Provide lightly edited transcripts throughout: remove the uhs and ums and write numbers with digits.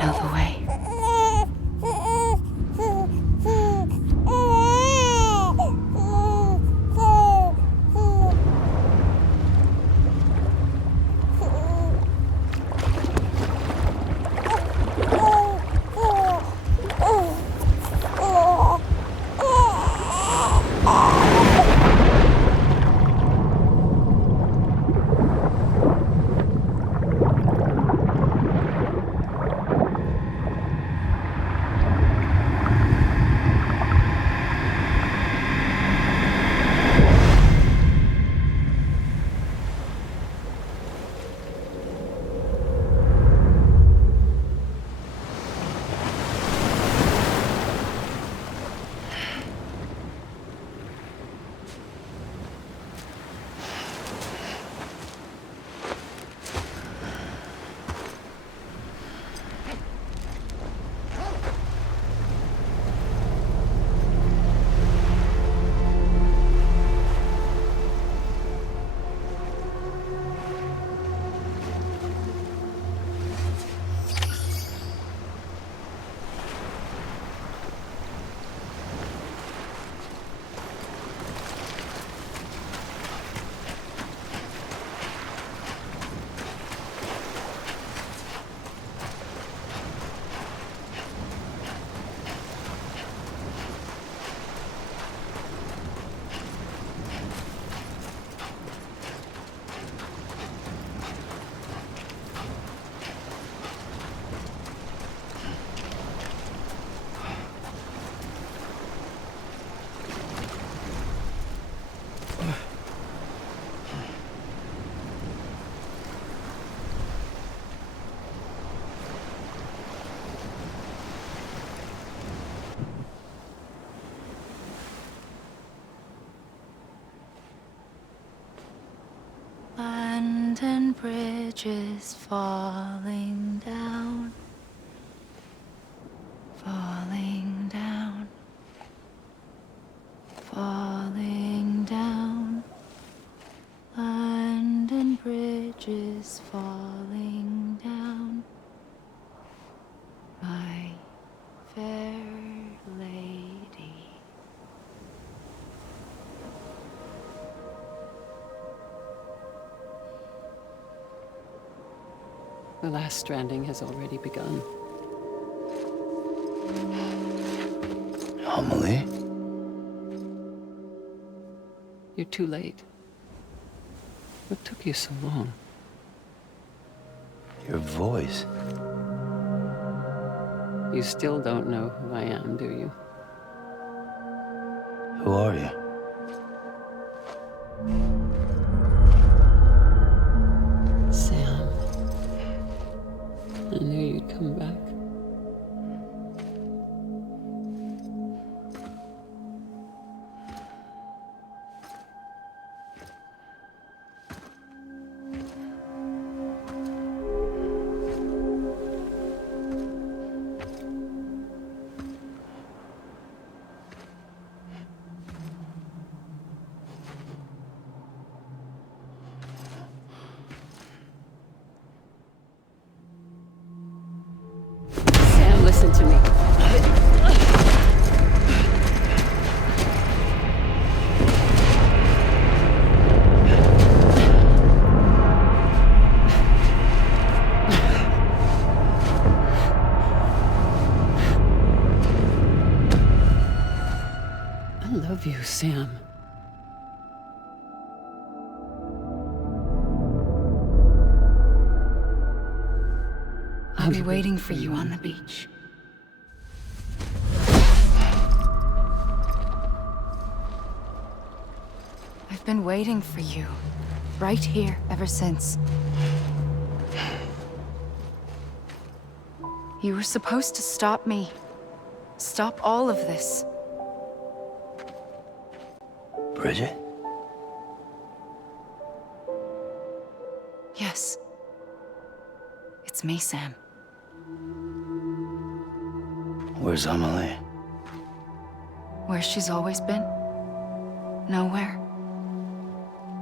know the way. Abandoned bridges falling down, falling down, falling down. London bridges falling down, my fair lady. The last stranding has already begun. Amelie? You're too late. What took you so long? Your voice. You still don't know who I am, do you? Who are you? Sam. I knew you'd come back. Sam, listen to me. I love you, Sam. I'll be waiting for you on the beach. I've been waiting for you, right here, ever since. You were supposed to stop me. Stop all of this. Bridget? Yes. It's me, Sam. Where's Amelie? Where she's always been. Nowhere.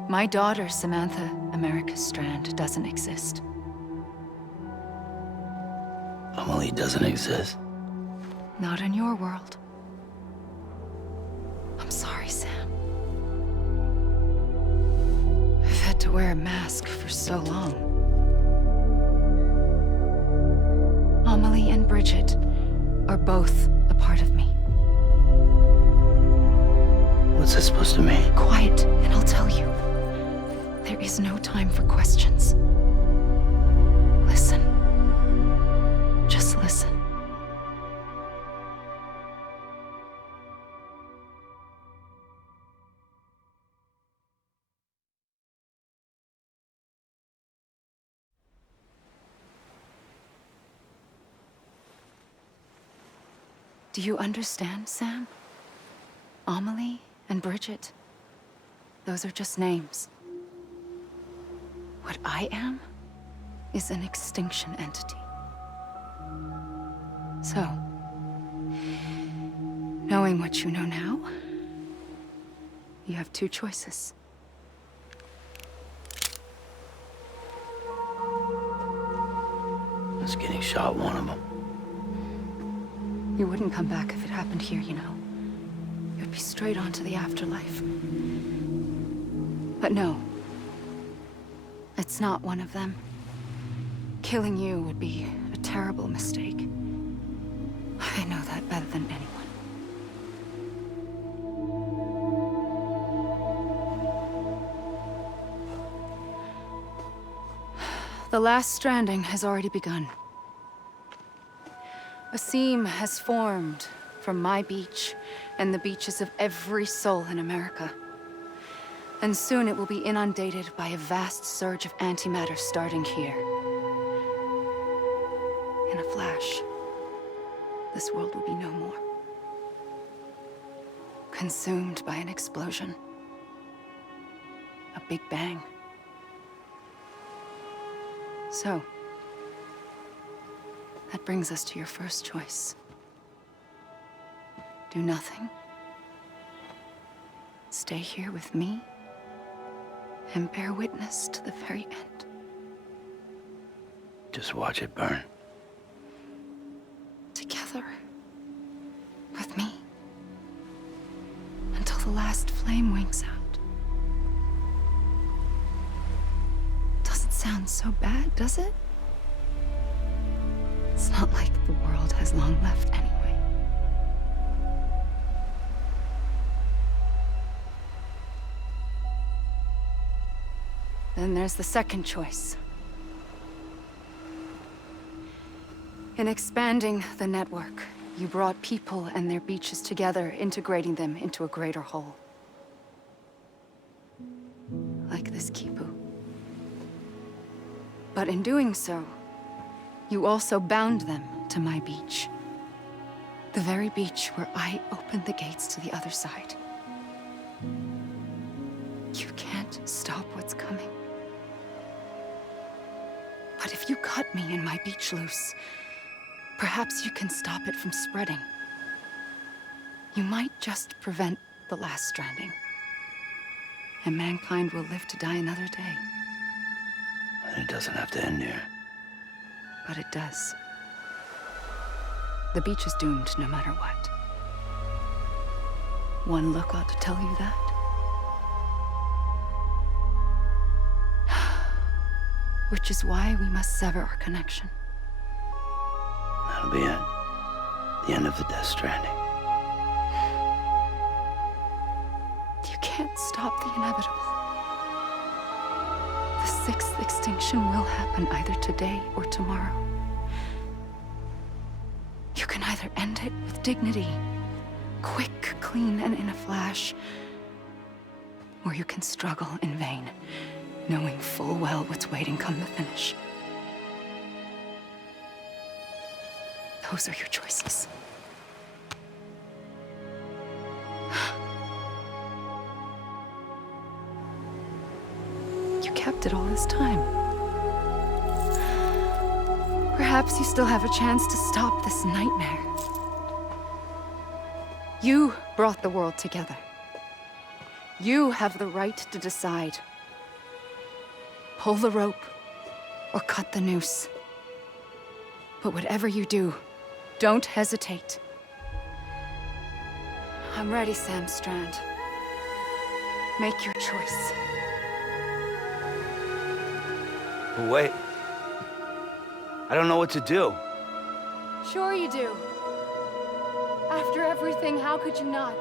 My daughter, Samantha America Strand, doesn't exist. Amelie doesn't exist. Not in your world. I'm sorry, Sam. I've had to wear a mask for so long. Amelie and Bridget are both a part of me. What's that supposed to mean? Quiet, and I'll tell you. There is no time for questions. Listen. Just listen. Do you understand, Sam? Amelie and Bridget, those are just names. What I am is an extinction entity. So, knowing what you know now, you have two choices. Was getting shot one of them. You wouldn't come back if it happened here, you know. You'd be straight on to the afterlife. But no. It's not one of them. Killing you would be a terrible mistake. I know that better than anyone. The last stranding has already begun. A seam has formed from my beach and the beaches of every soul in America. And soon it will be inundated by a vast surge of antimatter starting here. In a flash, this world will be no more. Consumed by an explosion. A big bang. So, that brings us to your first choice. Do nothing. Stay here with me and bear witness to the very end. Just watch it burn. Together. With me. Until the last flame winks out. Doesn't sound so bad, does it? It's not like the world has long left anyway. Then there's the second choice. In expanding the network, you brought people and their beaches together, integrating them into a greater whole. Like this Kipu. But in doing so, you also bound them to my beach. The very beach where I opened the gates to the other side. You can't stop what's coming. But if you cut me and my beach loose, perhaps you can stop it from spreading. You might just prevent the last stranding. And mankind will live to die another day. And it doesn't have to end here. But it does. The beach is doomed no matter what. One look ought to tell you that. Which is why we must sever our connection. That'll be it. The end of the Death Stranding. You can't stop the inevitable. The sixth extinction will happen either today or tomorrow. You can either end it with dignity, quick, clean, and in a flash, or you can struggle in vain, knowing full well what's waiting come the finish. Those are your choices. You kept it all this time. Perhaps you still have a chance to stop this nightmare. You brought the world together. You have the right to decide. Pull the rope or cut the noose. But whatever you do, don't hesitate. I'm ready, Sam Strand. Make your choice. But wait. I don't know what to do. Sure you do. After everything, how could you not?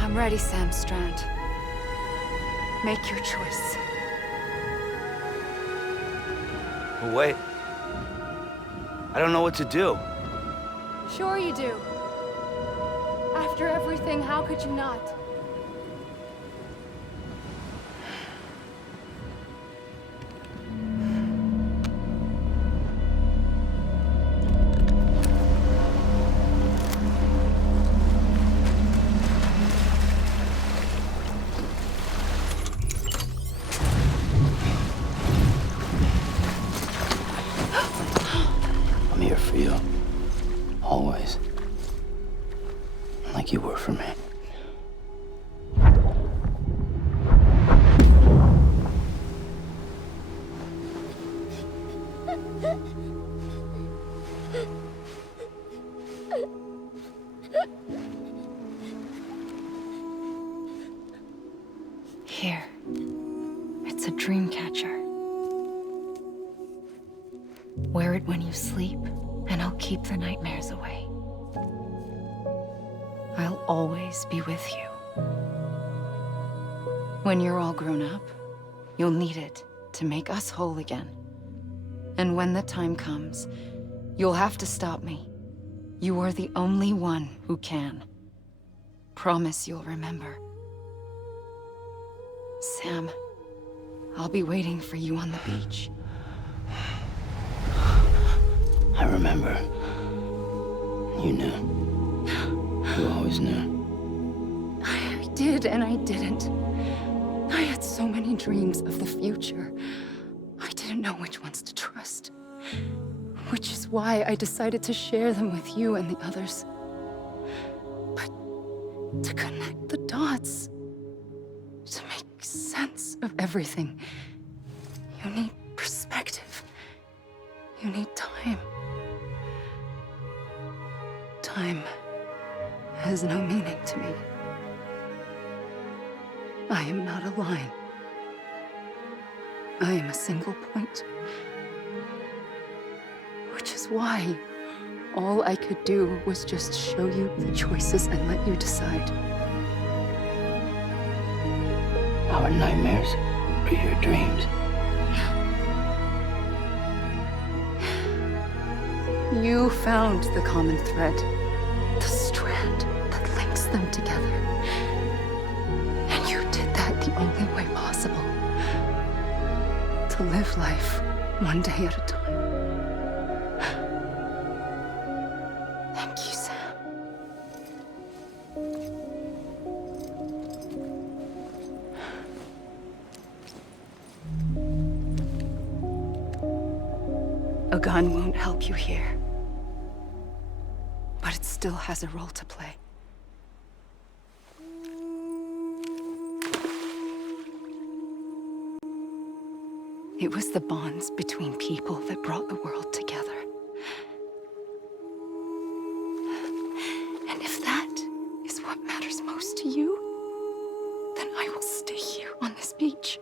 I'm ready, Sam Strand. Make your choice. But wait. I don't know what to do. Sure you do. After everything, how could you not? I'm here for you. Always. Like you were for me. Here. It's a dream catcher. Wear it when you sleep, and I'll keep the nightmares away. I'll always be with you. When you're all grown up, you'll need it to make us whole again. And when the time comes, you'll have to stop me. You are the only one who can. Promise you'll remember. Sam, I'll be waiting for you on the beach. I remember. You knew. You always knew. I did and I didn't. I had so many dreams of the future. I didn't know which ones to trust. Which is why I decided to share them with you and the others. But to connect the dots, to make sense of everything, you need perspective. You need time. Time has no meaning to me. I am not a line. I am a single point. Which is why all I could do was just show you the choices and let you decide. Our nightmares are your dreams. You found the common thread, the strand that links them together. And you did that the only way possible. To live life one day at a time. Thank you, Sam. A gun won't help you here. But it still has a role to play. It was the bonds between people that brought the world together. And if that is what matters most to you, then I will stay here on this beach.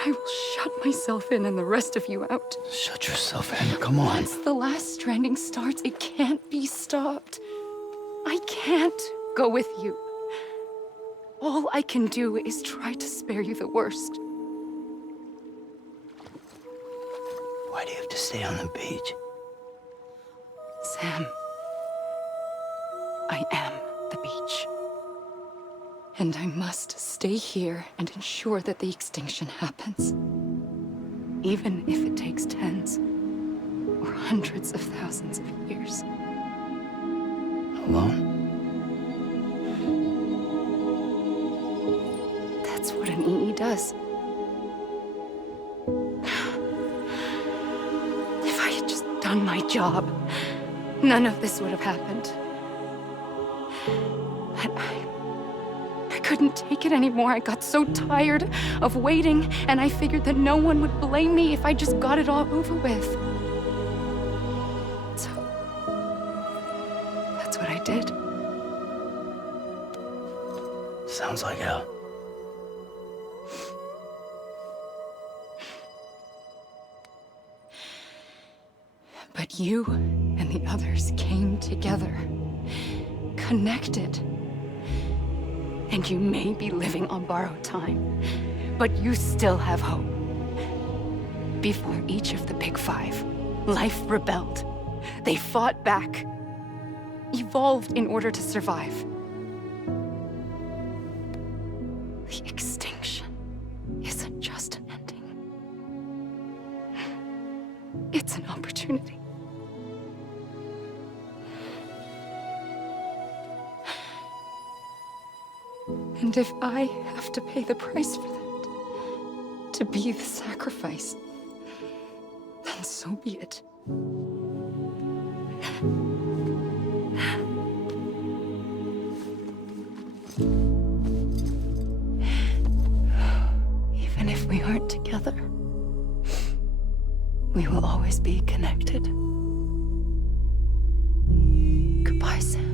And I will shut myself in and the rest of you out. Shut yourself in. Come on. Once the last stranding starts, it can't be stopped. I can't go with you. All I can do is try to spare you the worst. Why do you have to stay on the beach? Sam, I am the beach. And I must stay here and ensure that the extinction happens. Even if it takes tens or hundreds of thousands of years. Alone? That's what an EE does. If I had just done my job, none of this would have happened. But I couldn't take it anymore. I got so tired of waiting, and I figured that no one would blame me if I just got it all over with. So, that's what I did. Sounds like hell. But you and the others came together, connected. And you may be living on borrowed time, but you still have hope. Before each of the Big Five, life rebelled. They fought back, evolved in order to survive. The extinction isn't just an ending. It's an opportunity. And if I have to pay the price for that, to be the sacrifice, then so be it. Even if we aren't together, we will always be connected. Goodbye, Sam.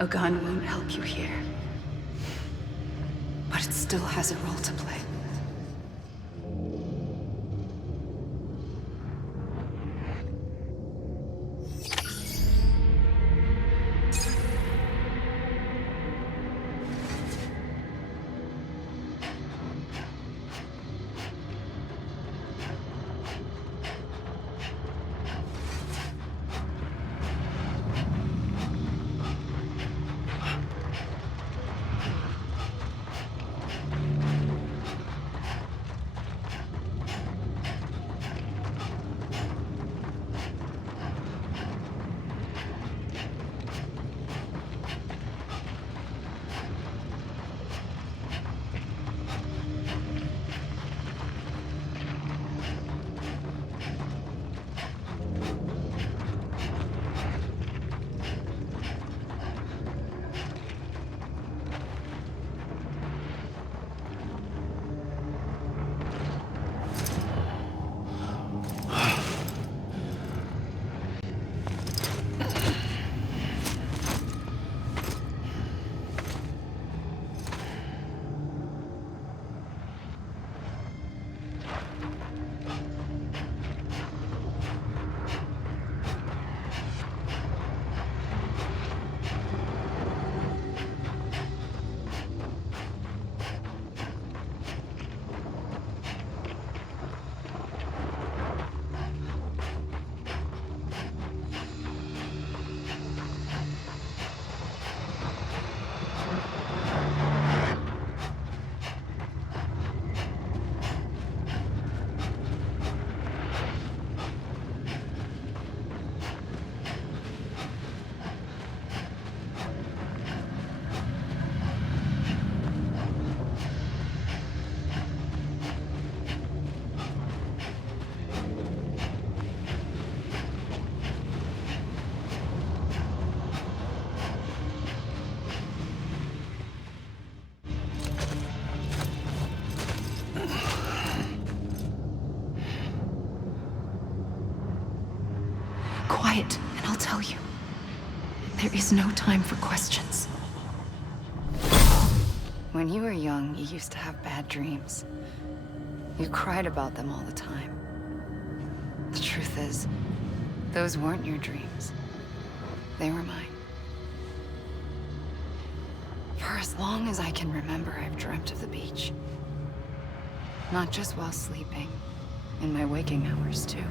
A gun won't help you here, but it still has a role to play. Quiet, and I'll tell you. There is no time for questions. When you were young, you used to have bad dreams. You cried about them all the time. The truth is, those weren't your dreams. They were mine. For as long as I can remember, I've dreamt of the beach. Not just while sleeping, in my waking hours too.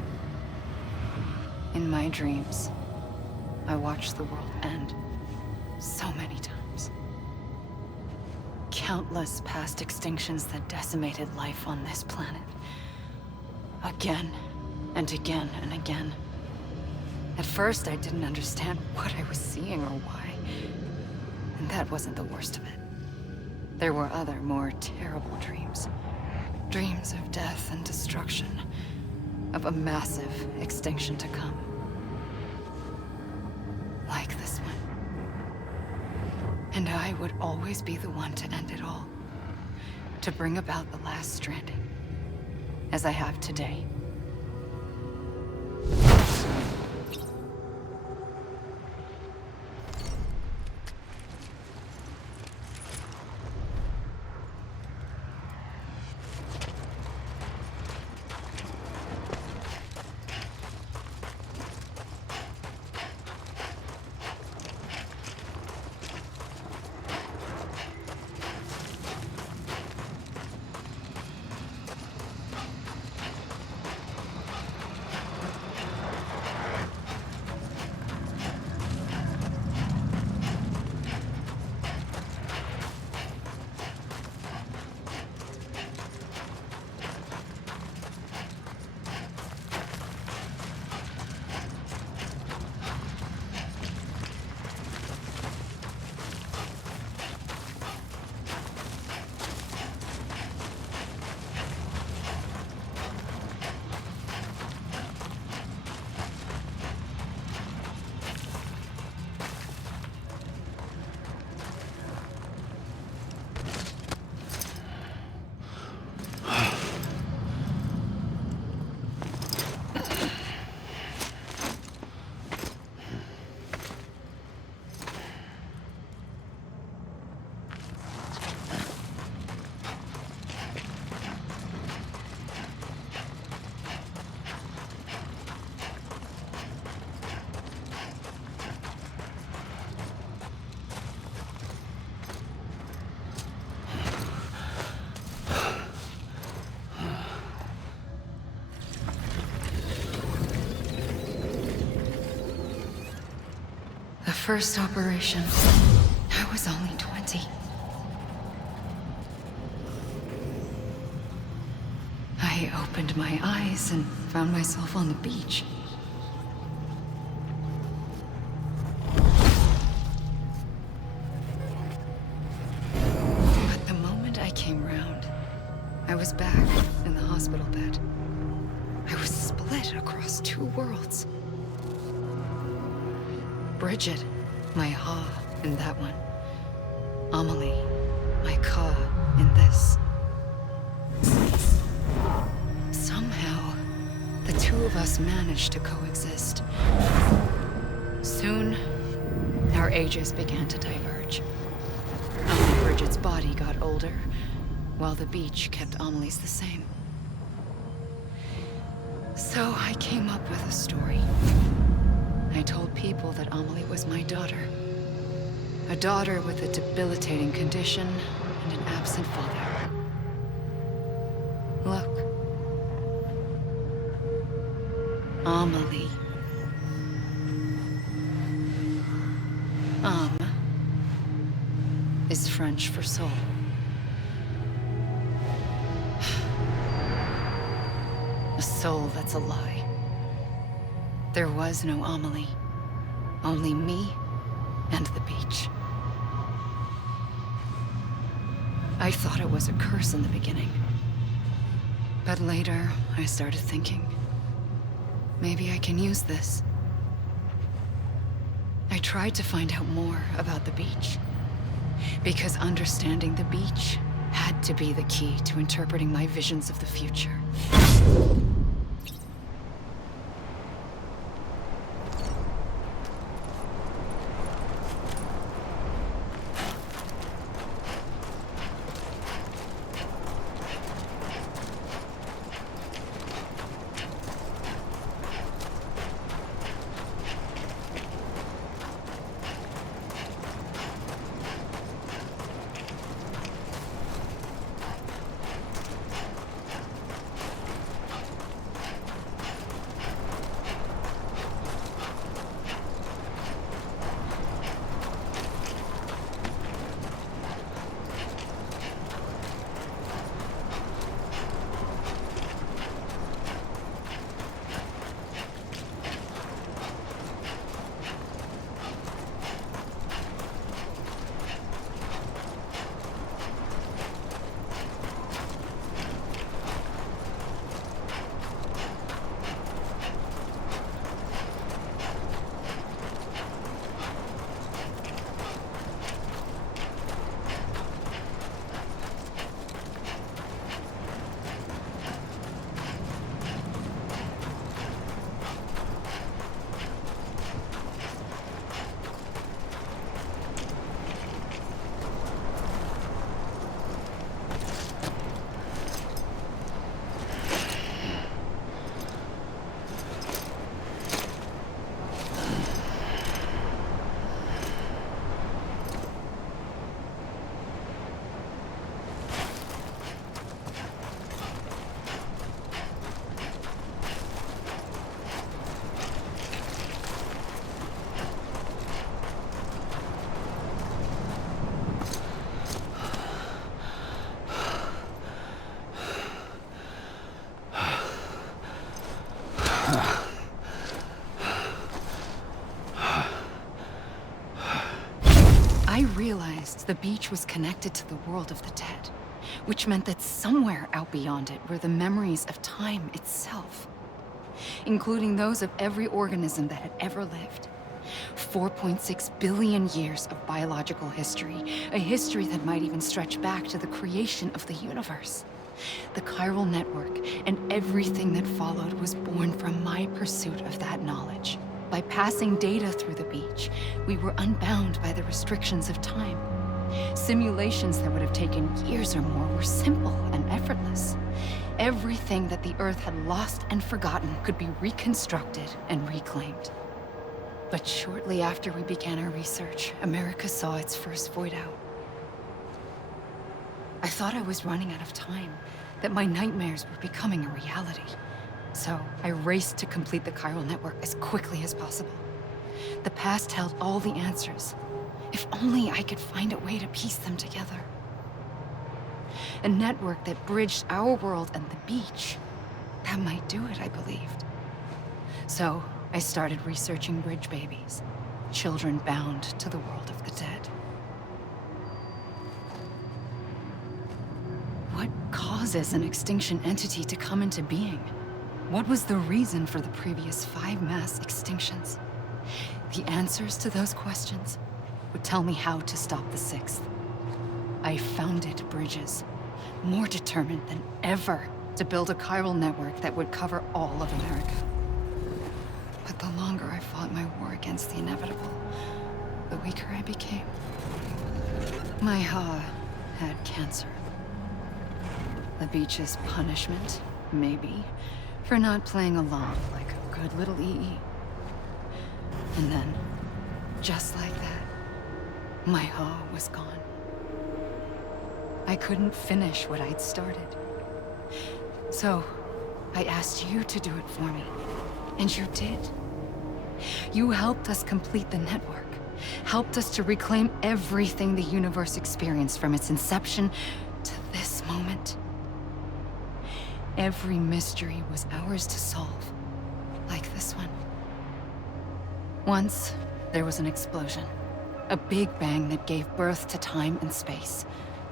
In my dreams, I watched the world end so many times. Countless past extinctions that decimated life on this planet. Again, and again, and again. At first, I didn't understand what I was seeing or why. And that wasn't the worst of it. There were other, more terrible dreams. Dreams of death and destruction. Of a massive extinction to come. Like this one. And I would always be the one to end it all. To bring about the last stranding. As I have today. First operation, I was only 20. I opened my eyes and found myself on the beach. But the moment I came round, I was back in the hospital bed. I was split across two worlds. Bridget, my Ha in that one. Amelie, my Ka in this. Somehow, the two of us managed to coexist. Soon, our ages began to diverge. Only Bridget's body got older, while the beach kept Amelie's the same. So I came up with a story. I told people that Amelie was my daughter. A daughter with a debilitating condition and an absent father. Look. Amelie. Is French for soul. A soul that's a lie. There was no Amelie. Only me and the beach. I thought it was a curse in the beginning. But later, I started thinking, maybe I can use this. I tried to find out more about the beach. Because understanding the beach had to be the key to interpreting my visions of the future. I realized the beach was connected to the world of the dead, which meant that somewhere out beyond it were the memories of time itself, including those of every organism that had ever lived. 4.6 billion years of biological history, a history that might even stretch back to the creation of the universe. The chiral network and everything that followed was born from my pursuit of that knowledge. By passing data through the beach, we were unbound by the restrictions of time. Simulations that would have taken years or more were simple and effortless. Everything that the Earth had lost and forgotten could be reconstructed and reclaimed. But shortly after we began our research, America saw its first void out. I thought I was running out of time, that my nightmares were becoming a reality. So I raced to complete the chiral network as quickly as possible. The past held all the answers. If only I could find a way to piece them together. A network that bridged our world and the beach. That might do it, I believed. So I started researching bridge babies, children bound to the world of the dead. What causes an extinction entity to come into being? What was the reason for the previous 5 mass extinctions? The answers to those questions would tell me how to stop the 6th. I founded bridges, more determined than ever to build a chiral network that would cover all of America. But the longer I fought my war against the inevitable, the weaker I became. My Ha had cancer. The beach's punishment, maybe, for not playing along like a good little EE. And then, just like that, my Ha was gone. I couldn't finish what I'd started. So, I asked you to do it for me. And you did. You helped us complete the network. Helped us to reclaim everything the universe experienced from its inception to this moment. Every mystery was ours to solve. Like this one. Once, there was an explosion. A big bang that gave birth to time and space.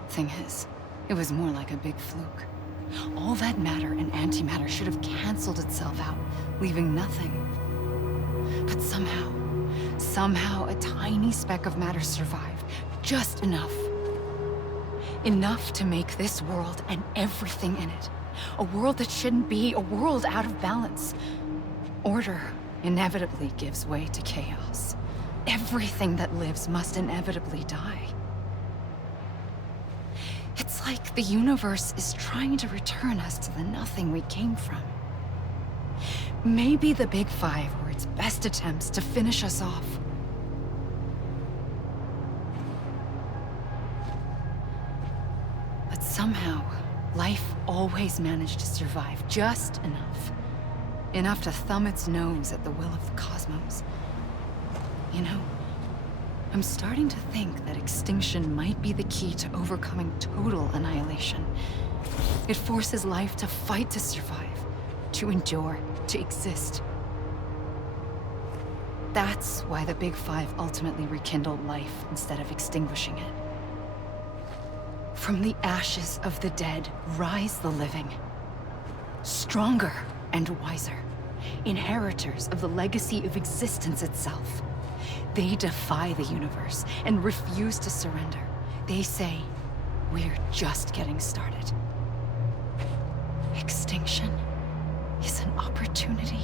Thing is, it was more like a big fluke. All that matter and antimatter should have canceled itself out, leaving nothing. But somehow a tiny speck of matter survived. Just enough. Enough to make this world and everything in it. A world that shouldn't be, a world out of balance. Order inevitably gives way to chaos. Everything that lives must inevitably die. It's like the universe is trying to return us to the nothing we came from. Maybe the Big Five were its best attempts to finish us off. But somehow, life always managed to survive just enough. Enough to thumb its nose at the will of the cosmos. You know, I'm starting to think that extinction might be the key to overcoming total annihilation. It forces life to fight to survive, to endure, to exist. That's why the Big Five ultimately rekindled life instead of extinguishing it. From the ashes of the dead rise the living. Stronger and wiser. Inheritors of the legacy of existence itself. They defy the universe and refuse to surrender. They say, we're just getting started. Extinction is an opportunity.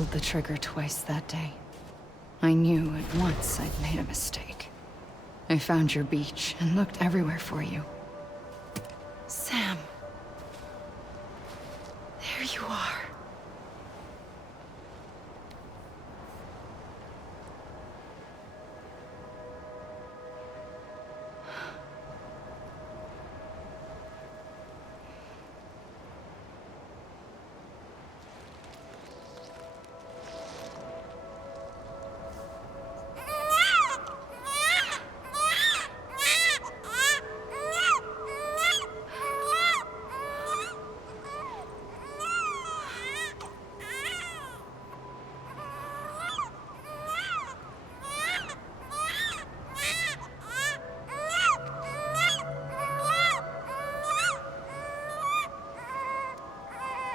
pulled the trigger twice that day. I knew at once I'd made a mistake. I found your beach and looked everywhere for you. Sam. There you are.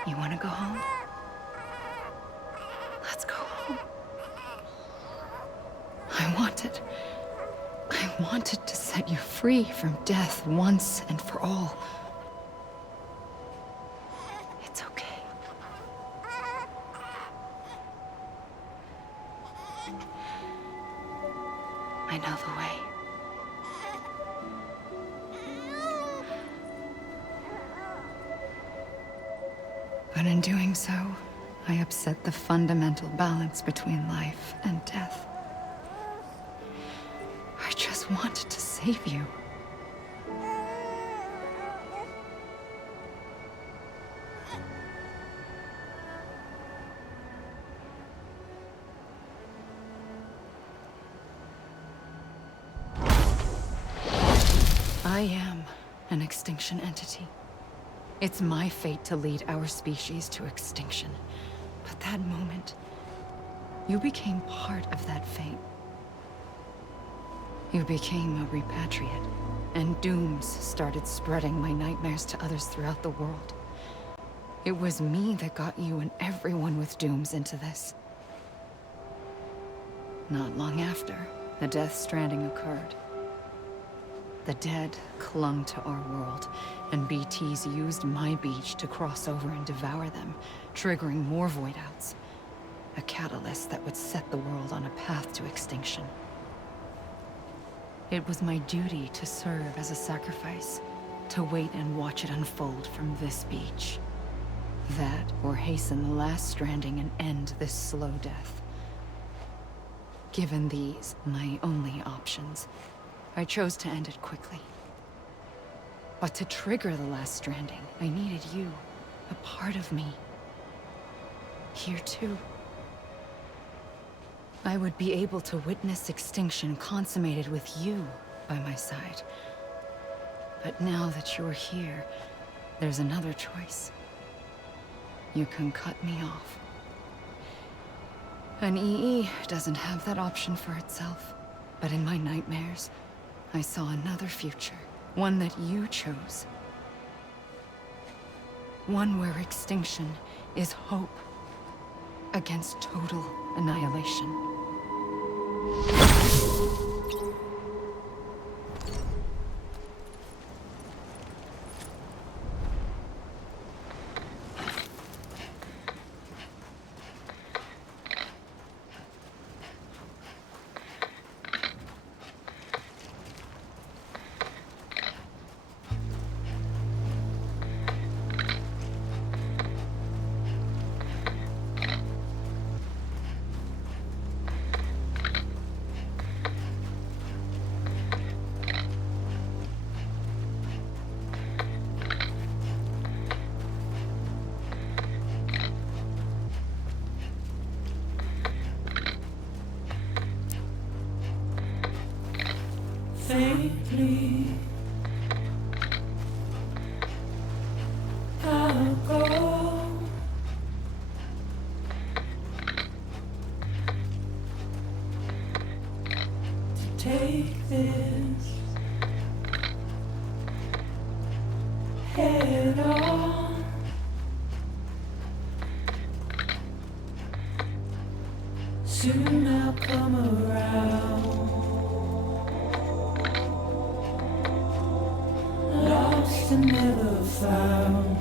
You want to go home? Let's go home. I wanted to set you free from death once and for all. It's okay. I know the way. But in doing so, I upset the fundamental balance between life and death. I just wanted to save you. I am an extinction entity. It's my fate to lead our species to extinction. But that moment, you became part of that fate. You became a repatriate, and dooms started spreading my nightmares to others throughout the world. It was me that got you and everyone with dooms into this. Not long after, the Death Stranding occurred. The dead clung to our world, and BTs used my beach to cross over and devour them, triggering more voidouts. A catalyst that would set the world on a path to extinction. It was my duty to serve as a sacrifice, to wait and watch it unfold from this beach. That, or hasten the last stranding and end this slow death. Given these, my only options, I chose to end it quickly. But to trigger the last stranding, I needed you, a part of me. Here too. I would be able to witness extinction consummated with you by my side. But now that you're here, there's another choice. You can cut me off. An EE doesn't have that option for itself. But in my nightmares, I saw another future. One that you chose. One where extinction is hope against total annihilation. Faintly, I'll go to take this head on. Soon I'll come around. Lost and never found.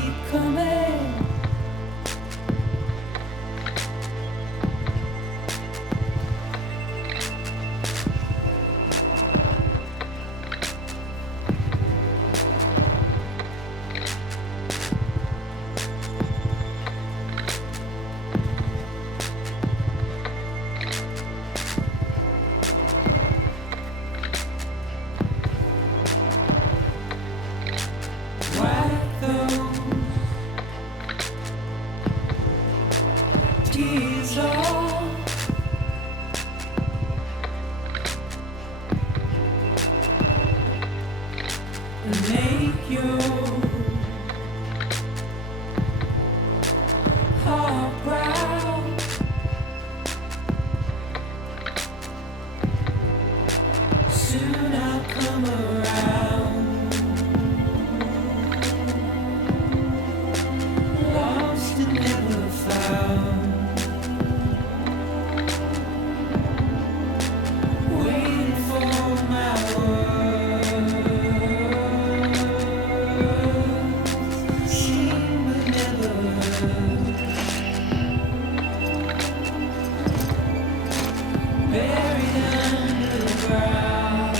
keep coming. Wipe those tears off. And make your heart proud. Soon I'll come around. Lost and never found. Waiting for my words. Seen but never heard. Buried underground.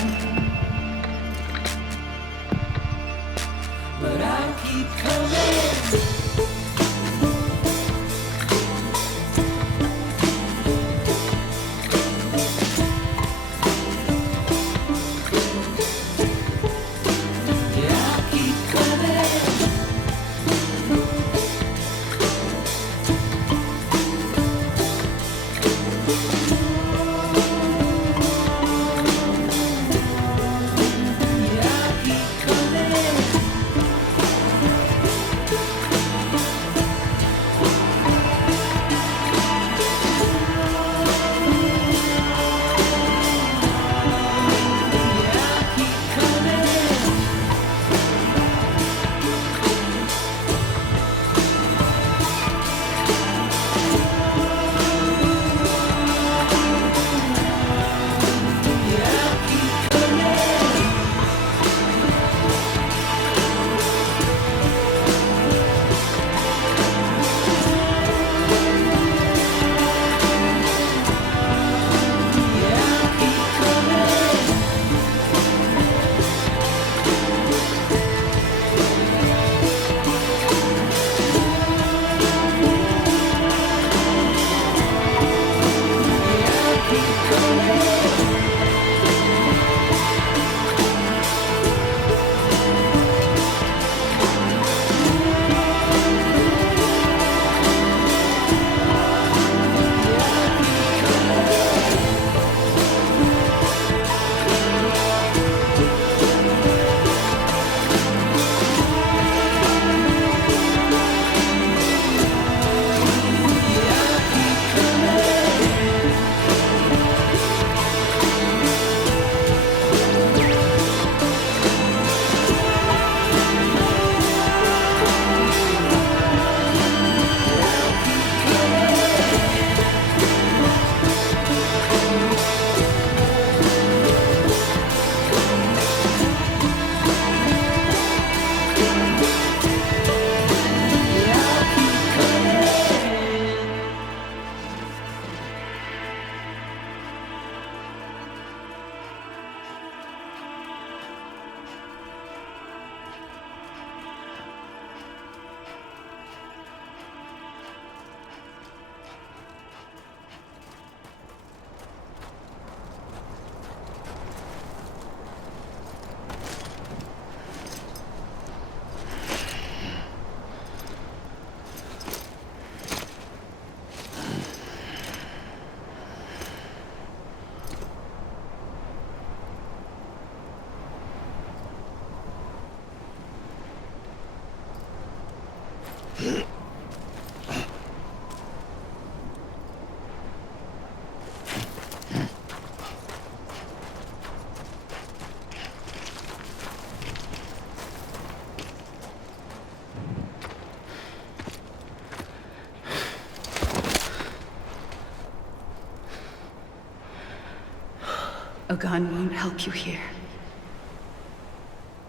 But I'll keep coming. Yeah, I'll keep coming. Yeah, I'll keep coming. Yeah, I'll keep coming. Yeah, I'll keep coming. Yeah, I'll keep coming. Yeah, I'll keep coming. A gun won't help you here.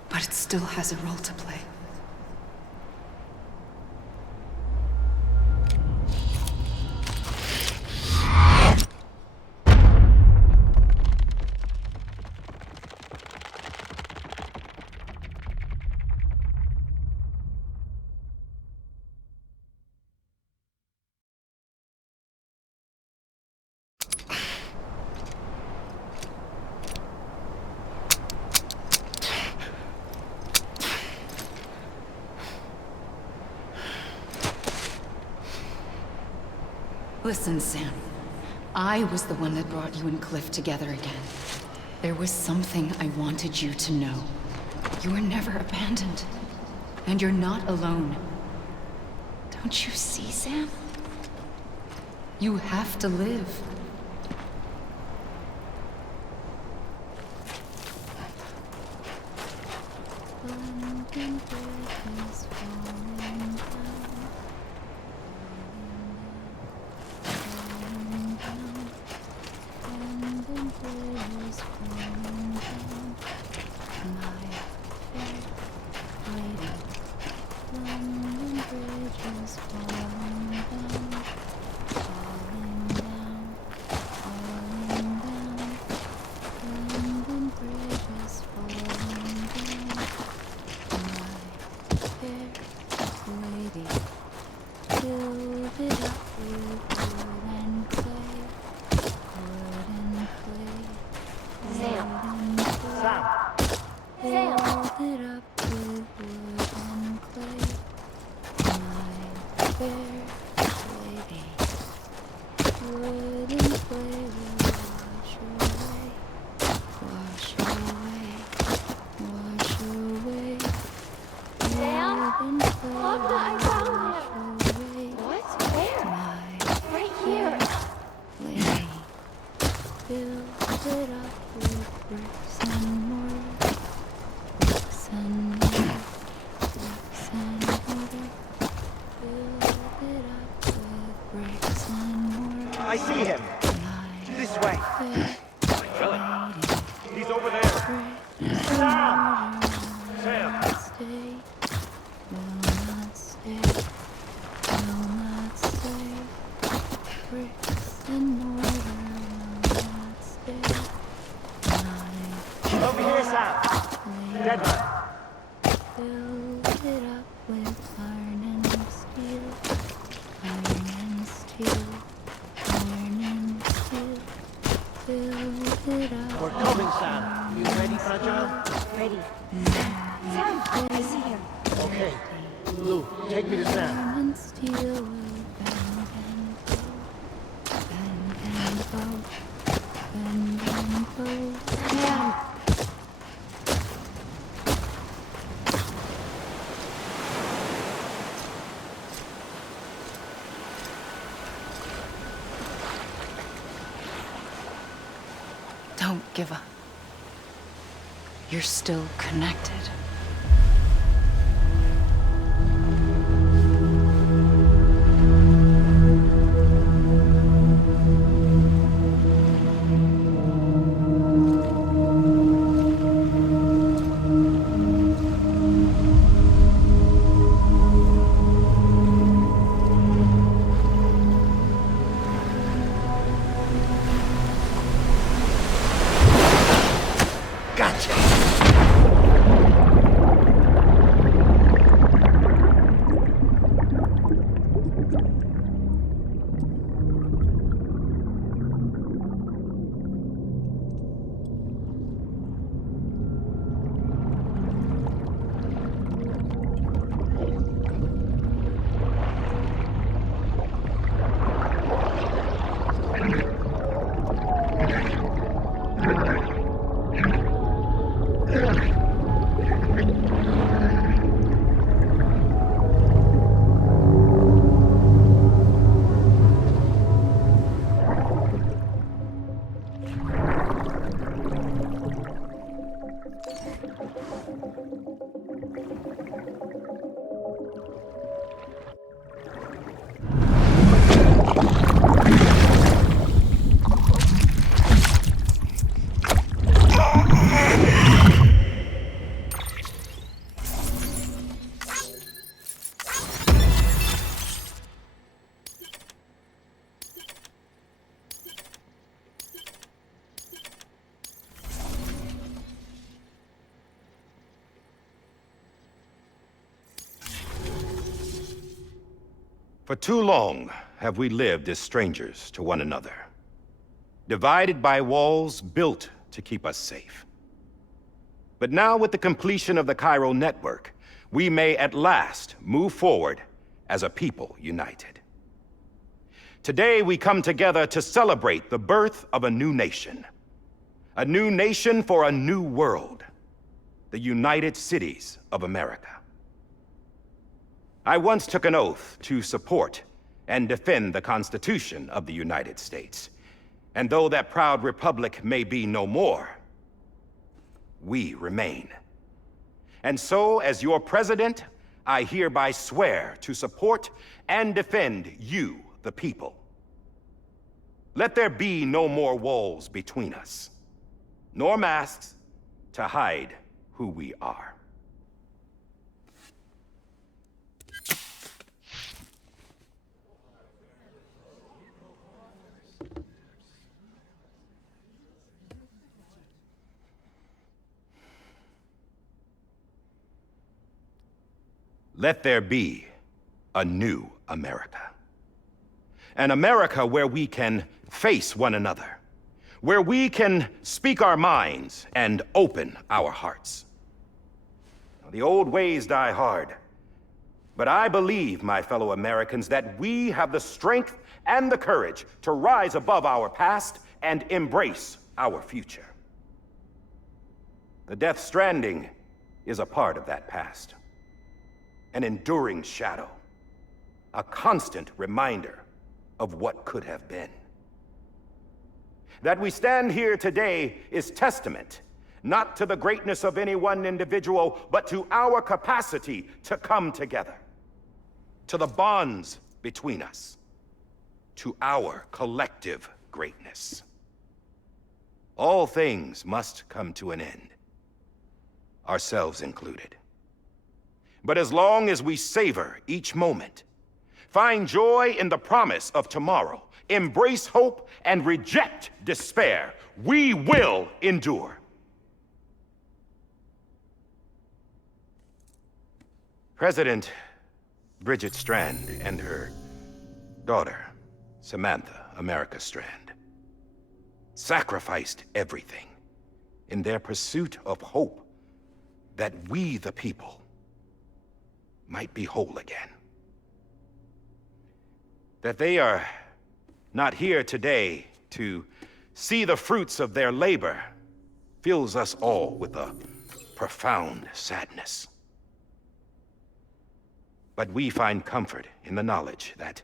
But it still has a role to play. Listen, Sam. I was the one that brought you and Cliff together again. There was something I wanted you to know. You were never abandoned. And you're not alone. Don't you see, Sam? You have to live. I see him. This way. Really? He's over there. Sam! Sam! Over here, Sam. Dead man. Build it up with iron and steel. Iron and steel. Iron and steel. Build it up. We're coming, Sam. You ready, Fragile? Ready. Sam, I see him. Okay. Lou, take me to Sam. Iron and steel will bend and go. Bend and go. Bend and go. Sam. Don't give up. You're still connected. For too long have we lived as strangers to one another, divided by walls built to keep us safe. But now with the completion of the chiral network, we may at last move forward as a people united. Today we come together to celebrate the birth of a new nation. A new nation for a new world. The United Cities of America. I once took an oath to support and defend the Constitution of the United States. And though that proud republic may be no more, we remain. And so, as your president, I hereby swear to support and defend you, the people. Let there be no more walls between us, nor masks to hide who we are. Let there be a new America. An America where we can face one another, where we can speak our minds and open our hearts. The old ways die hard, but I believe, my fellow Americans, that we have the strength and the courage to rise above our past and embrace our future. The Death Stranding is a part of that past. An enduring shadow, a constant reminder of what could have been. That we stand here today is testament, not to the greatness of any one individual, but to our capacity to come together, to the bonds between us, to our collective greatness. All things must come to an end, ourselves included. But as long as we savor each moment, find joy in the promise of tomorrow, embrace hope, and reject despair, we will endure. President Bridget Strand and her daughter, Samantha America Strand, sacrificed everything in their pursuit of hope that we, the people, might be whole again. That they are not here today to see the fruits of their labor fills us all with a profound sadness. But we find comfort in the knowledge that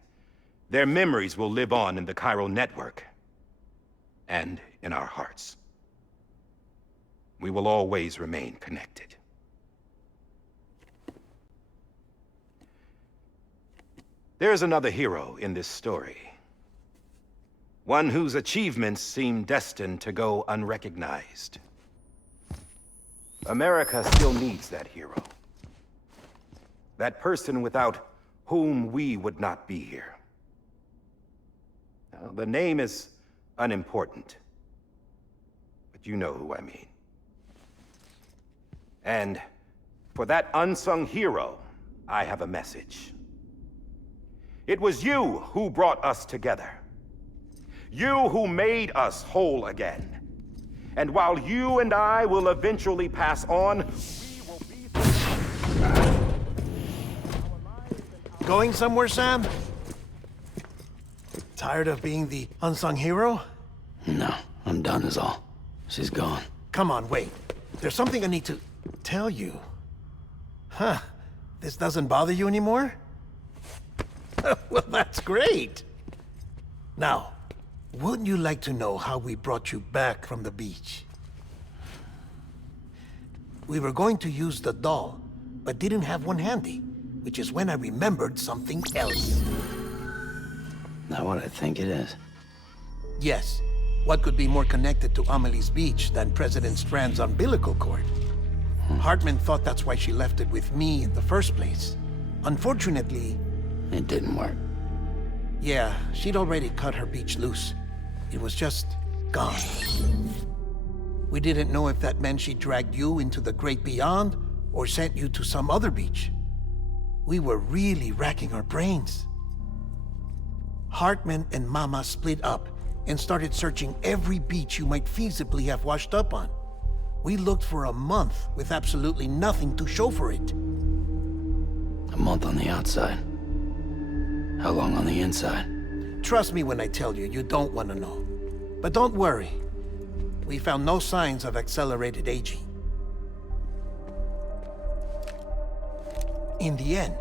their memories will live on in the chiral network and in our hearts. We will always remain connected. There's another hero in this story. One whose achievements seem destined to go unrecognized. America still needs that hero. That person without whom we would not be here. Now, the name is unimportant, but you know who I mean. And for that unsung hero, I have a message. It was you who brought us together. You who made us whole again. And while you and I will eventually pass on, we will be... Going somewhere, Sam? Tired of being the unsung hero? No, I'm done is all. She's gone. Come on, wait. There's something I need to tell you. Huh. This doesn't bother you anymore? Well, that's great. Now, wouldn't you like to know how we brought you back from the beach? We were going to use the doll, but didn't have one handy, which is when I remembered something else. Not what I think it is. Yes. What could be more connected to Amelie's beach than President Strand's umbilical cord? Hartman thought that's why she left it with me in the first place. Unfortunately... It didn't work. Yeah, she'd already cut her beach loose. It was just gone. We didn't know if that meant she dragged you into the great beyond or sent you to some other beach. We were really racking our brains. Hartman and Mama split up and started searching every beach you might feasibly have washed up on. We looked for a month with absolutely nothing to show for it. A month on the outside. How long on the inside? Trust me when I tell you, you don't want to know. But don't worry. We found no signs of accelerated aging. In the end,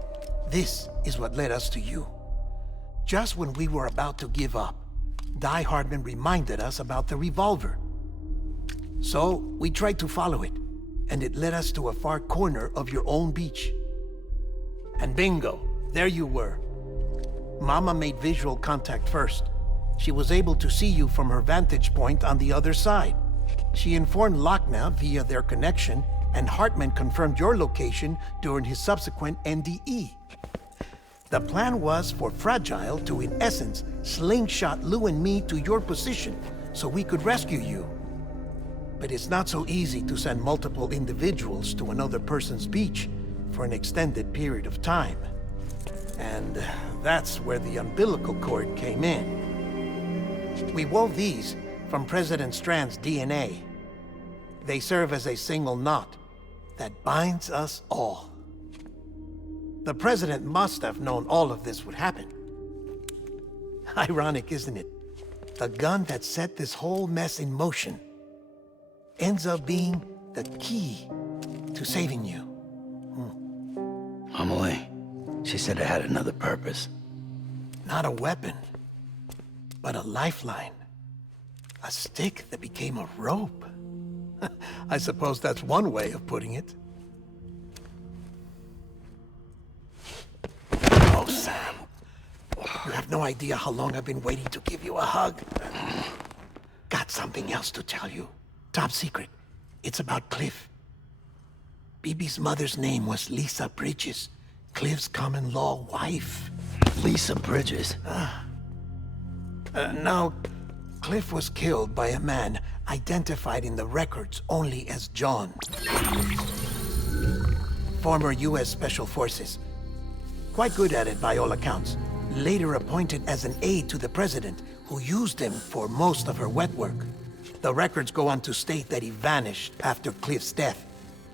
this is what led us to you. Just when we were about to give up, Die-Hardman reminded us about the revolver. So, we tried to follow it, and it led us to a far corner of your own beach. And bingo, there you were. Mama made visual contact first. She was able to see you from her vantage point on the other side. She informed Lochna via their connection, and Hartman confirmed your location during his subsequent NDE. The plan was for Fragile to, in essence, slingshot Lou and me to your position so we could rescue you. But it's not so easy to send multiple individuals to another person's beach for an extended period of time. And that's where the umbilical cord came in. We wove these from President Strand's DNA. They serve as a single knot that binds us all. The President must have known all of this would happen. Ironic, isn't it? The gun that set this whole mess in motion ends up being the key to saving you. Amelie, she said it had another purpose. Not a weapon, but a lifeline. A stick that became a rope. I suppose that's one way of putting it. Oh, Sam. You have no idea how long I've been waiting to give you a hug. Got something else to tell you. Top secret. It's about Cliff. BB's mother's name was Lisa Bridges, Cliff's common-law wife. Lisa Bridges? Now, Cliff was killed by a man identified in the records only as John. Former U.S. Special Forces. Quite good at it by all accounts. Later appointed as an aide to the president, who used him for most of her wet work. The records go on to state that he vanished after Cliff's death.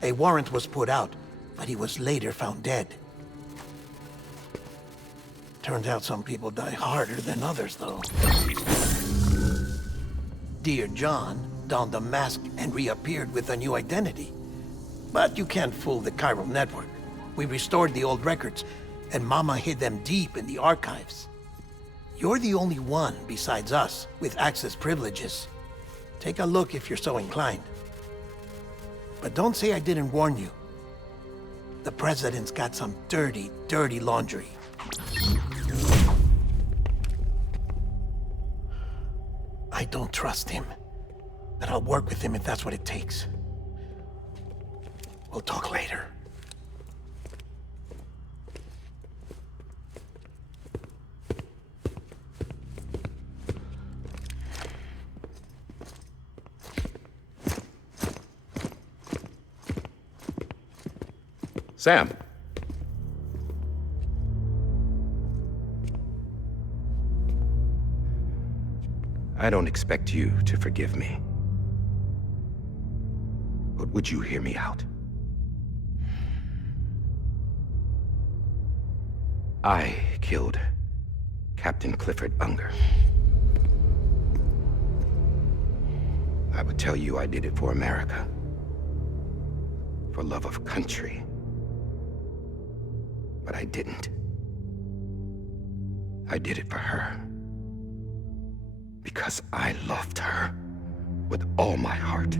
A warrant was put out, but he was later found dead. Turns out some people die harder than others, though. Dear John donned a mask and reappeared with a new identity. But you can't fool the chiral network. We restored the old records, and Mama hid them deep in the archives. You're the only one, besides us, with access privileges. Take a look if you're so inclined. But don't say I didn't warn you. The President's got some dirty, dirty laundry. I don't trust him, but I'll work with him if that's what it takes. We'll talk later. Sam. I don't expect you to forgive me. But would you hear me out? I killed Captain Clifford Unger. I would tell you I did it for America. For love of country. But I didn't. I did it for her. Because I loved her with all my heart.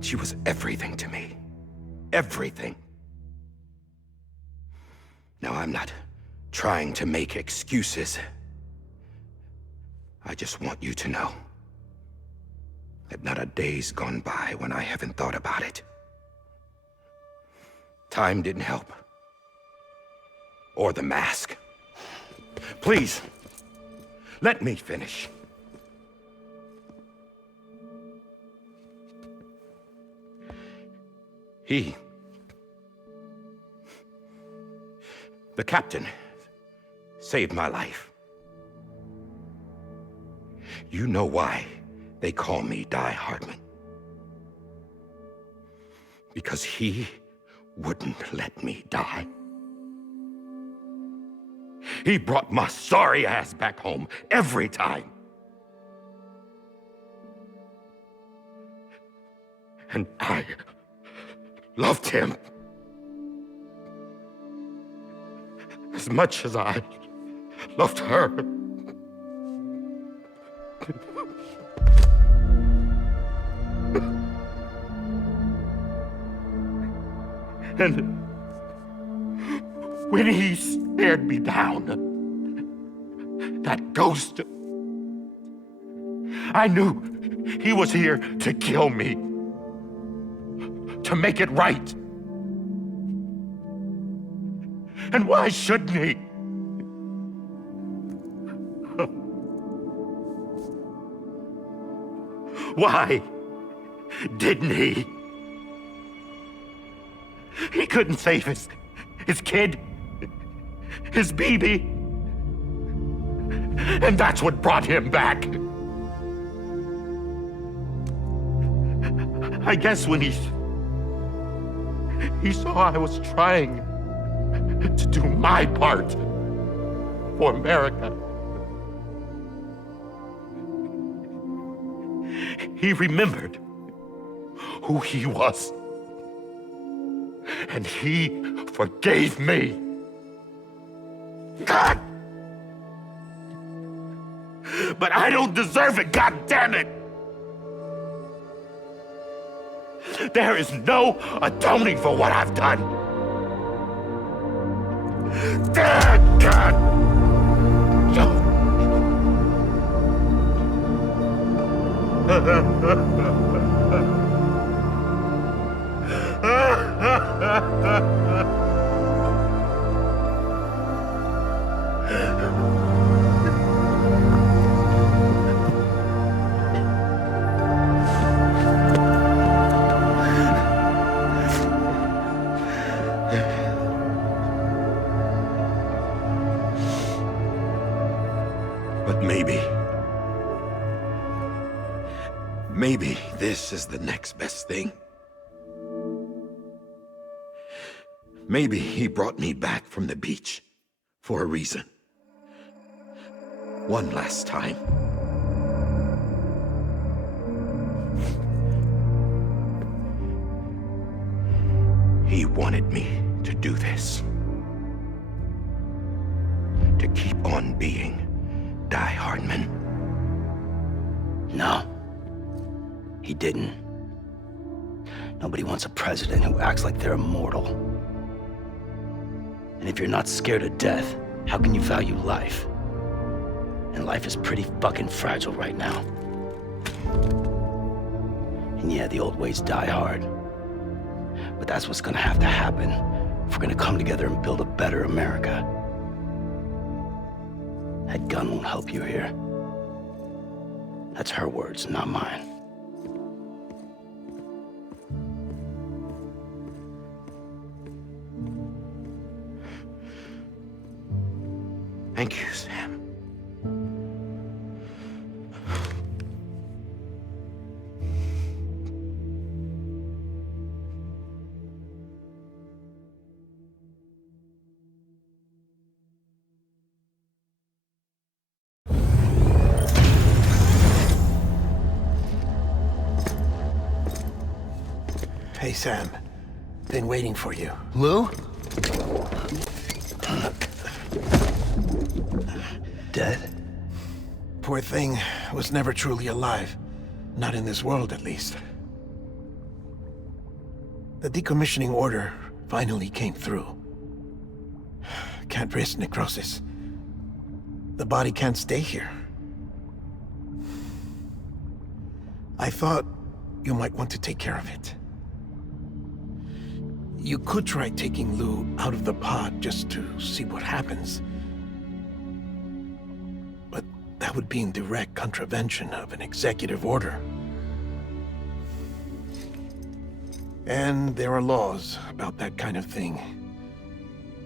She was everything to me. Everything. Now, I'm not trying to make excuses. I just want you to know that not a day's gone by when I haven't thought about it. Time didn't help. Or the mask. Please, let me finish. The captain, saved my life. You know why they call me Die-Hardman. Because he wouldn't let me die. He brought my sorry ass back home every time. And I loved him as much as I loved her. And when he stared me down, that ghost, I knew he was here to kill me, to make it right. And why shouldn't he? Why didn't he? He couldn't save his kid, his baby. And that's what brought him back. I guess when he saw I was trying to do my part for America, he remembered who he was. And he forgave me. God! But I don't deserve it, God damn it! There is no atoning for what I've done. God! But maybe this is the next best thing. Maybe he brought me back from the beach for a reason. One last time. He wanted me to do this. To keep on being Die-Hardman. No. He didn't. Nobody wants a president who acts like they're immortal. And if you're not scared of death, how can you value life? And life is pretty fucking fragile right now. And yeah, the old ways die hard. But that's what's gonna have to happen if we're gonna come together and build a better America. That gun won't help you here. That's her words, not mine. Thank you, Sam. Hey, Sam. Been waiting for you. Lou? Dead? Poor thing was never truly alive. Not in this world, at least. The decommissioning order finally came through. Can't risk necrosis. The body can't stay here. I thought you might want to take care of it. You could try taking Lou out of the pod just to see what happens. But that would be in direct contravention of an executive order. And there are laws about that kind of thing,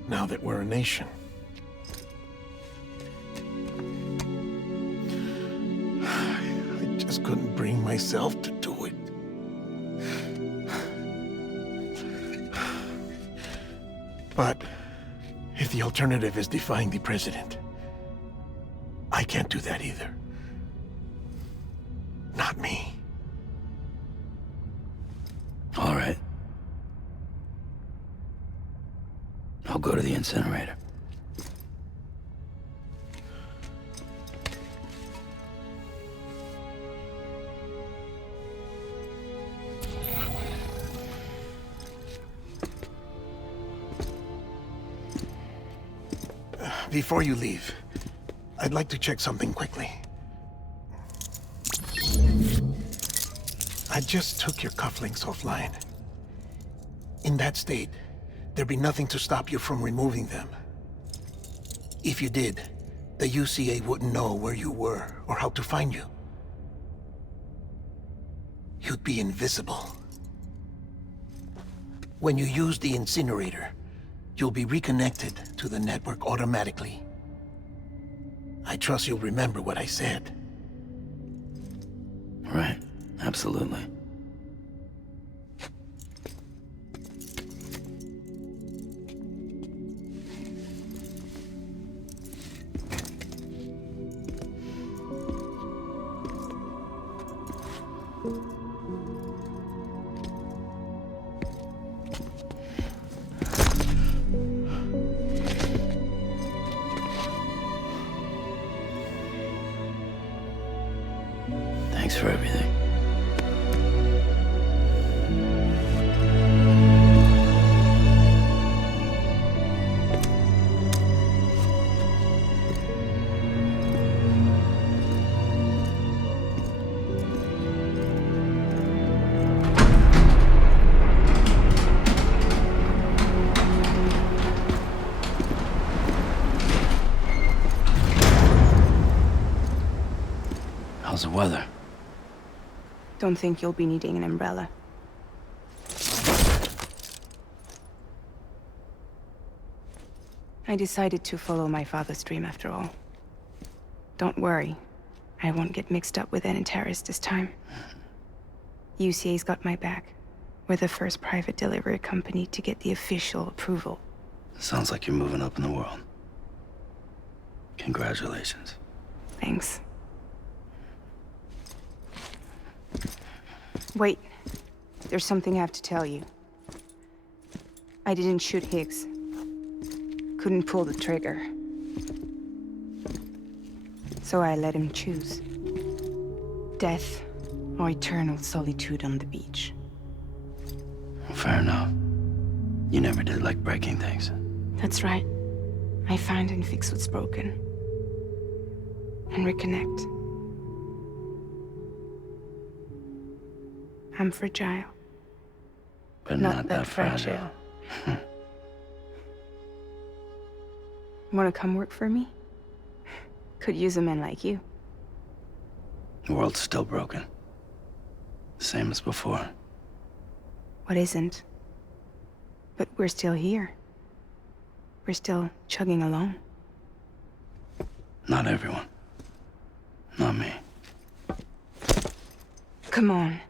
now that we're a nation. I just couldn't bring myself to do it. But If the alternative is defying the president, I can't do that either. Not me. All right. I'll go to the incinerator. Before you leave, I'd like to check something quickly. I just took your cufflinks offline. In that state, there'd be nothing to stop you from removing them. If you did, the UCA wouldn't know where you were or how to find you. You'd be invisible. When you use the incinerator, you'll be reconnected to the network automatically. I trust you'll remember what I said. Right. Absolutely. Thanks for everything. How's the weather? Don't think you'll be needing an umbrella. I decided to follow my father's dream after all. Don't worry, I won't get mixed up with any terrorists this time. UCA's got my back. We're the first private delivery company to get the official approval. Sounds like you're moving up in the world. Congratulations. Thanks. Wait, there's something I have to tell you. I didn't shoot Higgs. Couldn't pull the trigger. So I let him choose. Death or eternal solitude on the beach. Fair enough. You never did like breaking things. That's right. I find and fix what's broken. And reconnect. I'm fragile. But not that fragile. Wanna come work for me? Could use a man like you. The world's still broken. Same as before. What isn't? But we're still here. We're still chugging along. Not everyone. Not me. Come on.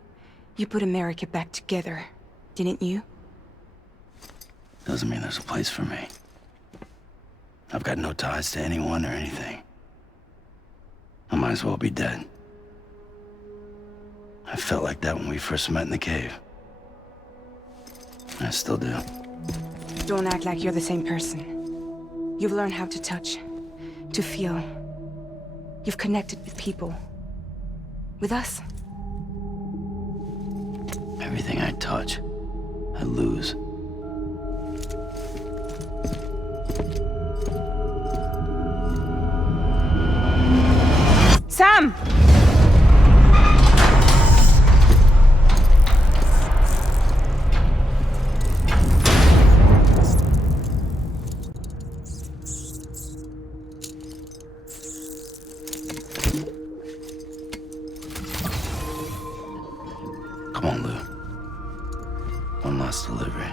You put America back together, didn't you? Doesn't mean there's a place for me. I've got no ties to anyone or anything. I might as well be dead. I felt like that when we first met in the cave. I still do. Don't act like you're the same person. You've learned how to touch, to feel. You've connected with people. With us. Everything I touch, I lose. Sam! Come on, Lou. One last delivery.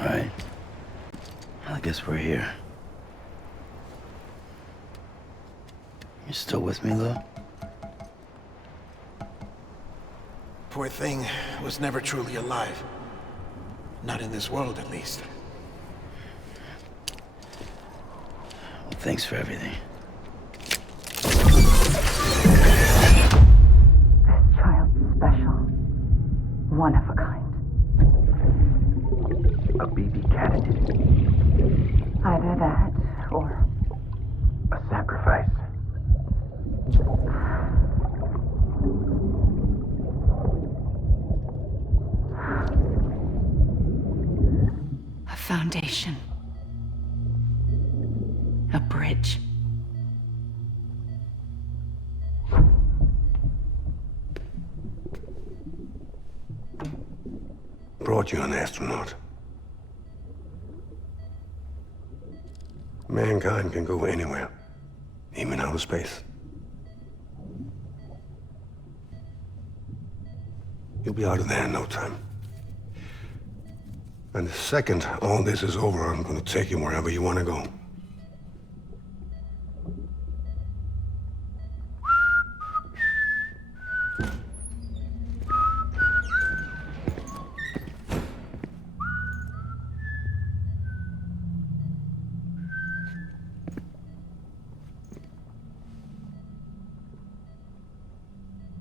Right. Well, I guess we're here. You still with me, Lou? Poor thing was never truly alive. Not in this world, at least. Well, thanks for everything. This child's special. One of a kind. A BB candidate. Either that, or A sacrifice. a foundation. A bridge. Brought you an astronaut. Mankind can go anywhere, even outer space. You'll be out of there in no time. And the second all this is over, I'm gonna take you wherever you wanna go.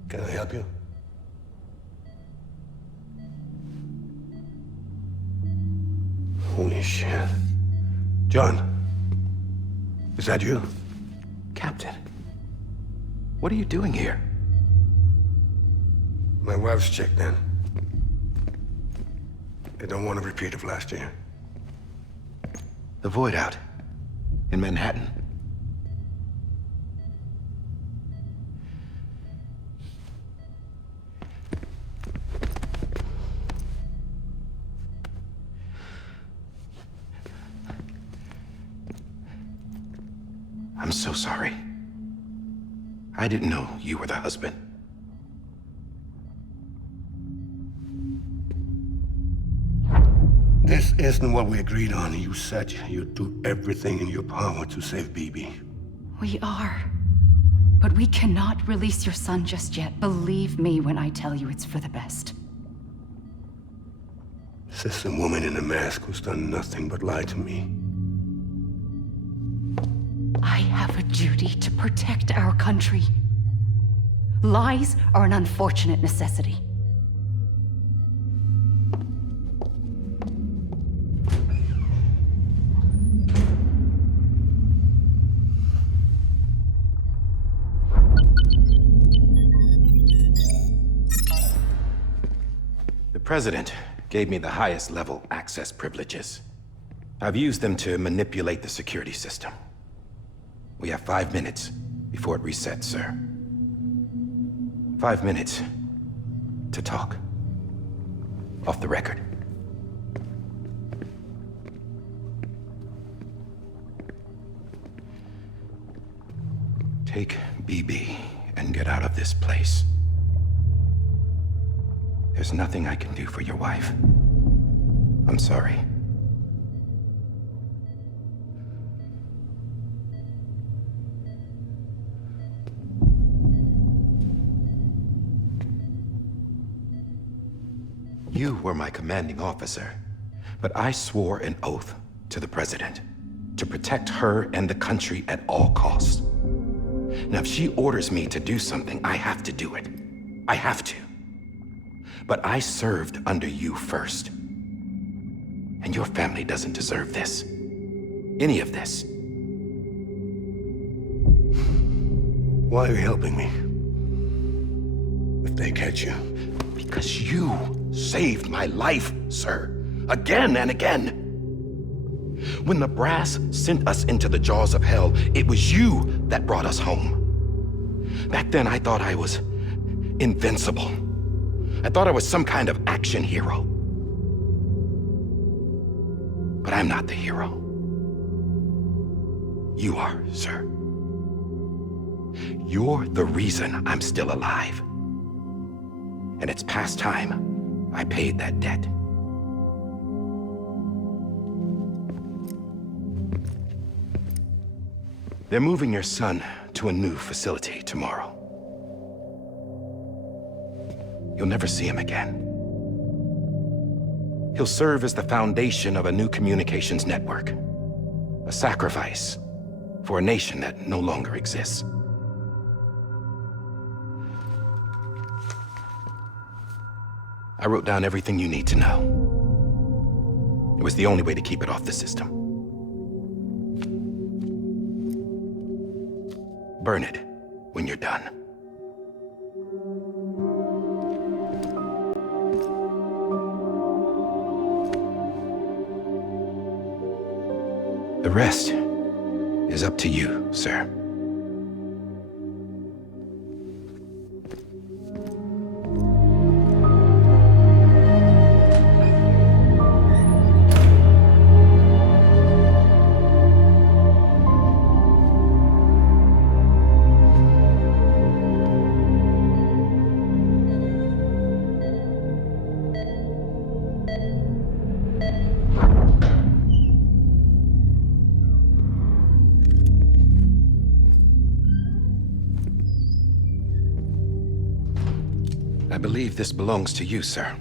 Can I help you? Holy shit. John, is that you? Captain, what are you doing here? My wife's checked in. They don't want a repeat of last year. The voidout in Manhattan. I'm so sorry. I didn't know you were the husband. This isn't what we agreed on. You said you'd do everything in your power to save BB. We are. But we cannot release your son just yet. Believe me when I tell you it's for the best. This is a woman in a mask who's done nothing but lie to me. I have a duty to protect our country. Lies are an unfortunate necessity. The President gave me the highest level access privileges. I've used them to manipulate the security system. We have 5 minutes before it resets, sir. 5 minutes to talk. Off the record. Take BB and get out of this place. There's nothing I can do for your wife. I'm sorry. You were my commanding officer, but I swore an oath to the President to protect her and the country at all costs. Now, if she orders me to do something, I have to do it. I have to. But I served under you first. And your family doesn't deserve this. Any of this. Why are you helping me? If they catch you. Because you saved my life, sir. Again and again. When the brass sent us into the jaws of hell, it was you that brought us home. Back then, I thought I was invincible. I thought I was some kind of action hero. But I'm not the hero. You are, sir. You're the reason I'm still alive. And it's past time I paid that debt. They're moving your son to a new facility tomorrow. You'll never see him again. He'll serve as the foundation of a new communications network. A sacrifice for a nation that no longer exists. I wrote down everything you need to know. It was the only way to keep it off the system. Burn it when you're done. The rest is up to you, sir. I believe this belongs to you, sir.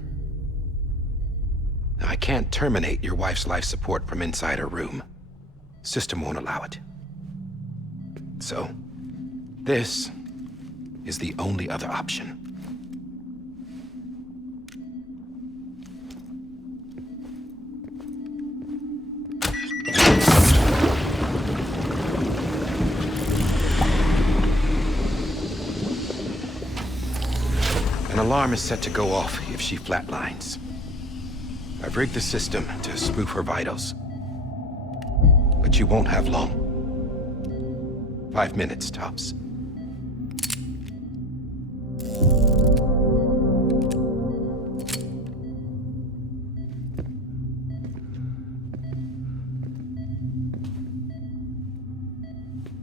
I can't terminate your wife's life support from inside her room. System won't allow it. So, this is the only other option. An alarm is set to go off if she flatlines. I've rigged the system to spoof her vitals. But you won't have long. 5 minutes, tops.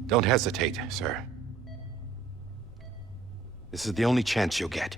Don't hesitate, sir. This is the only chance you'll get.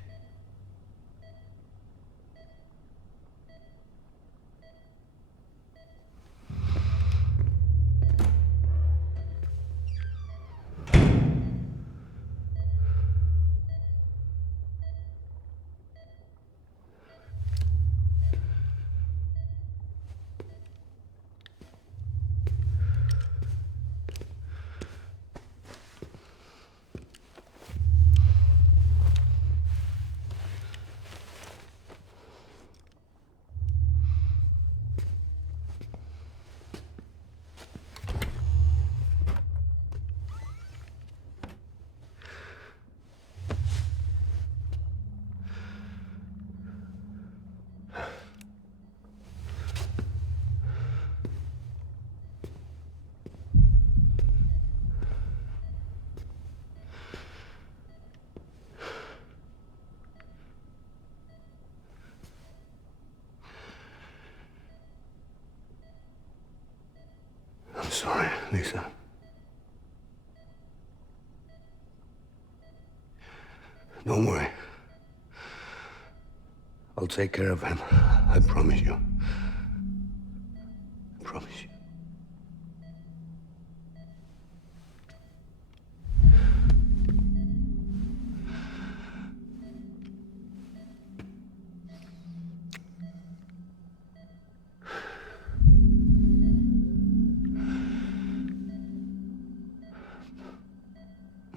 I'm sorry, Lisa. Don't worry. I'll take care of him. I promise you. I promise you.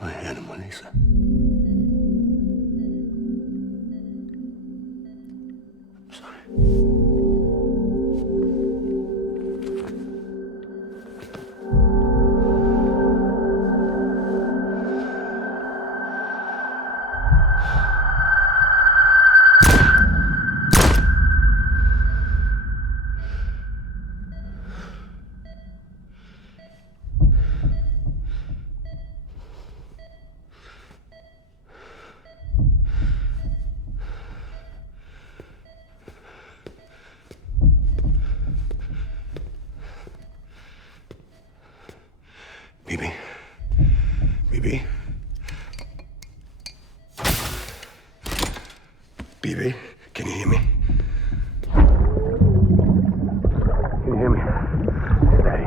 My animal, Lisa. I'm sorry. Bibi. Bibi. Bibi, can you hear me? Can you hear me? Steady.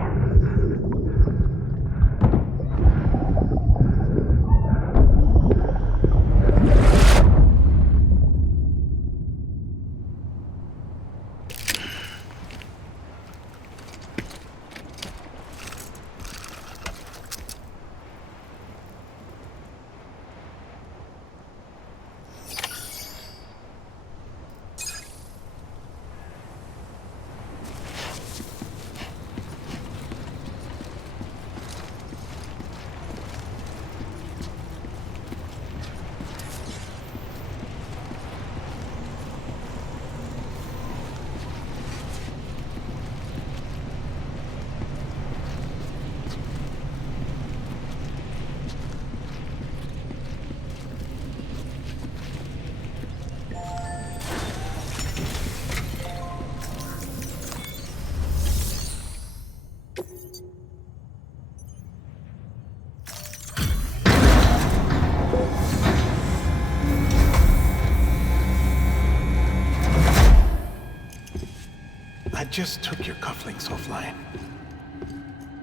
I just took your cufflinks offline.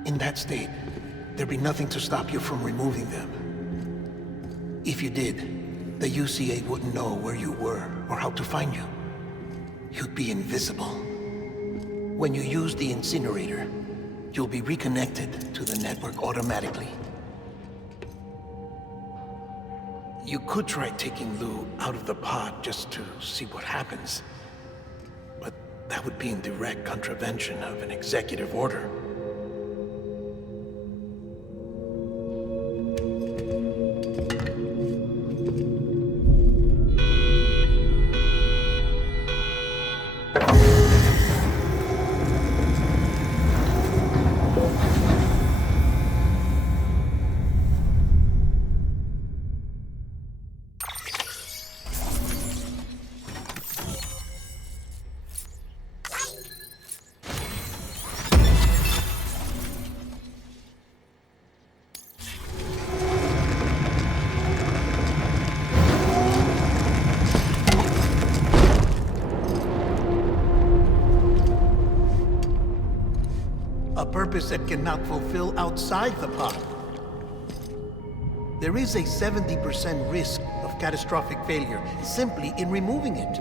In that state, there'd be nothing to stop you from removing them. If you did, the UCA wouldn't know where you were or how to find you. You'd be invisible. When you use the incinerator, you'll be reconnected to the network automatically. You could try taking Lou out of the pod just to see what happens. But that would be in direct contravention of an executive order. A purpose that cannot fulfill outside the pod. There is a 70% risk of catastrophic failure simply in removing it.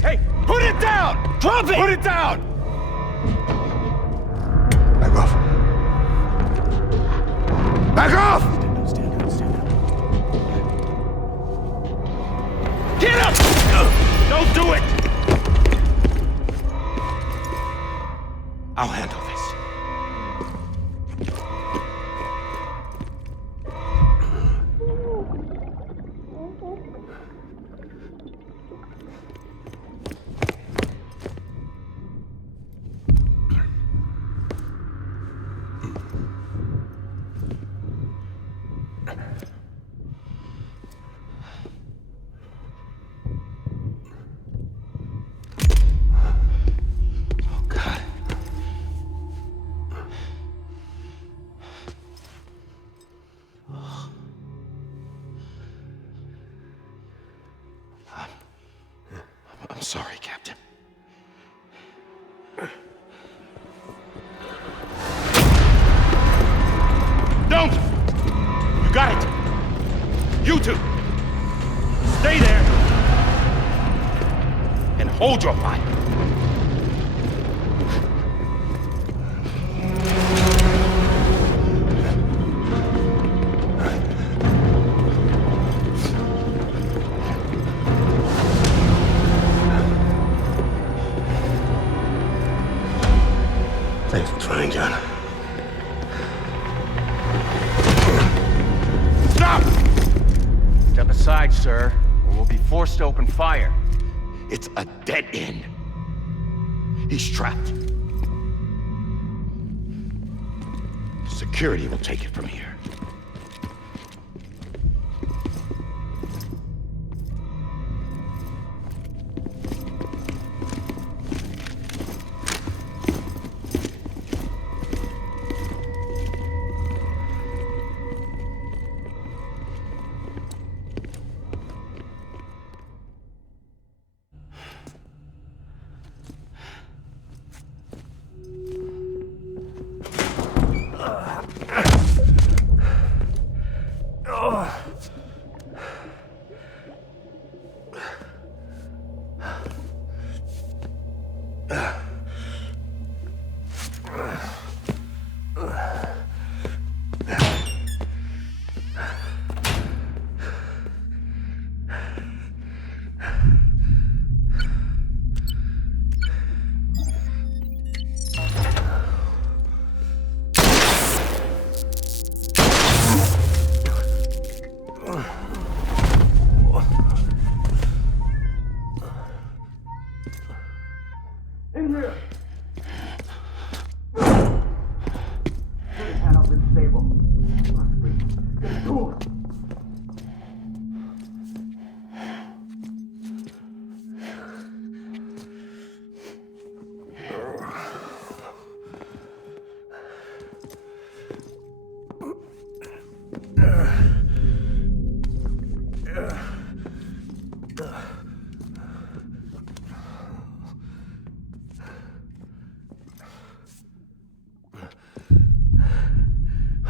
Hey, put it down! Drop it! Put it down! Back off. Back off! Get up! Don't do it! I'll handle this. I'm sorry, Captain. Don't! You got it! You two! Stay there! Hold your fire. Thanks for trying, John. Stop! Step aside, sir, or we'll be forced to open fire. It's a dead end. He's trapped. Security will take it from here.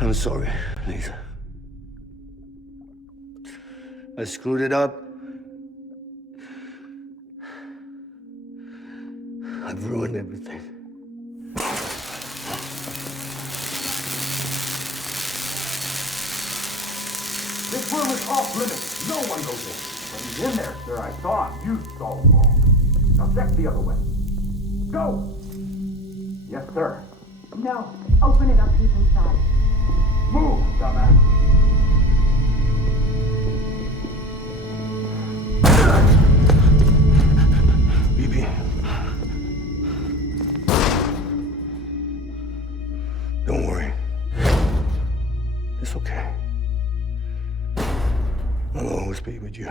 I'm sorry, Lisa. I screwed it up. I've ruined everything. This room is off limits. No one goes in. When he's in there, sir, I saw him. You saw him all. Now check the other way. Go! Yes, sir. No. Open it up. He's inside. Move, dumbass. Bibi. Don't worry. It's okay. I'll always be with you.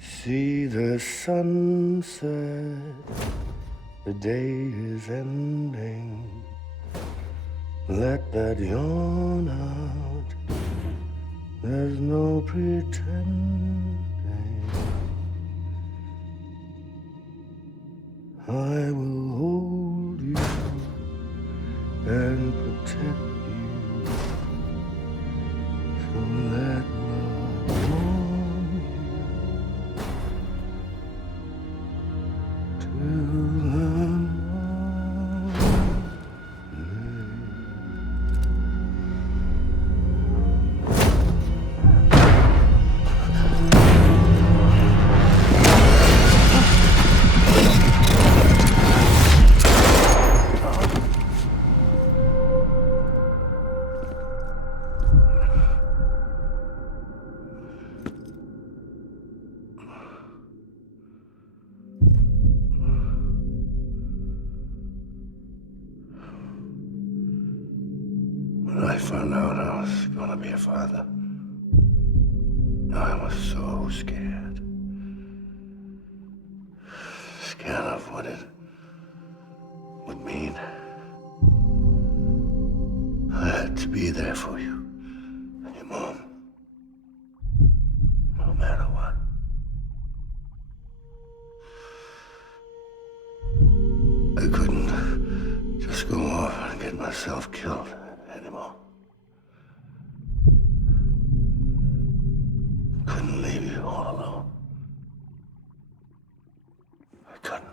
See the sunset. The day is ending. Let that yawn out. There's no pretending. I will hold you and protect you. So let love warm you till the morning. When I found out I was gonna be a father, I was so scared. Scared of what it would mean. I had to be there for you and your mom, no matter what. I couldn't just go off and get myself killed anymore. Couldn't leave you all alone. I couldn't.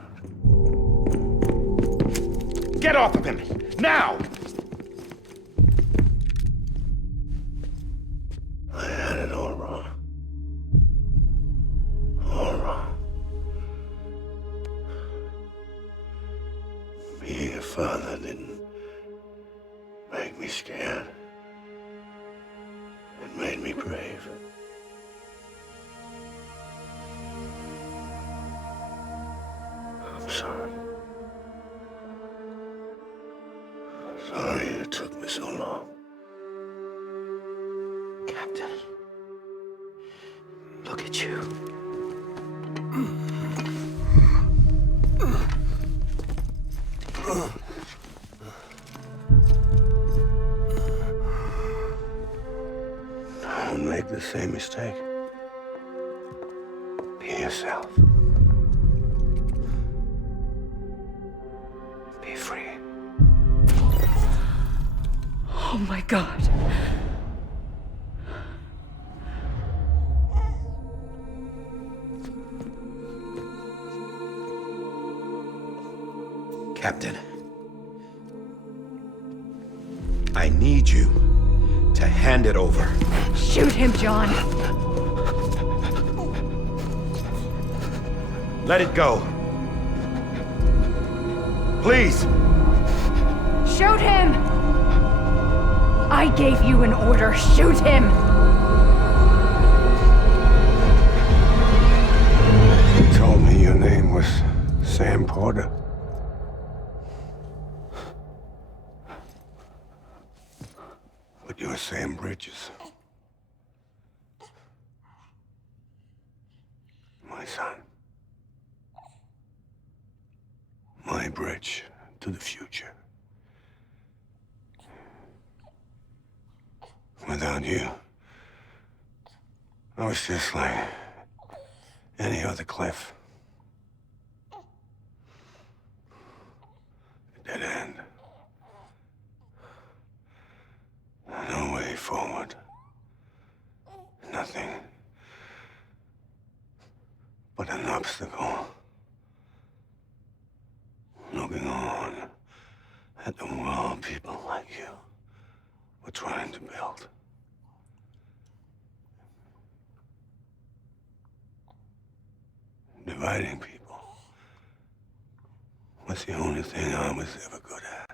Get off of him! Now! I had it all wrong. All wrong. Being a father didn't make me scared. It made me brave. I'm sorry. Sorry it took me so long. Captain, look at you. Don't make the same mistake. Be yourself. Be free. Oh my God. Captain, I need you to hand it over. Shoot him, John. Let it go. Please. Shoot him! I gave you an order. Shoot him! You told me your name was Sam Porter. But you're Sam Bridges. My son. My bridge to the future. Without you, I was just like any other Cliff. A dead end. No way forward. Nothing but an obstacle. Looking on at the world people like you were trying to build. Dividing people was the only thing I was ever good at.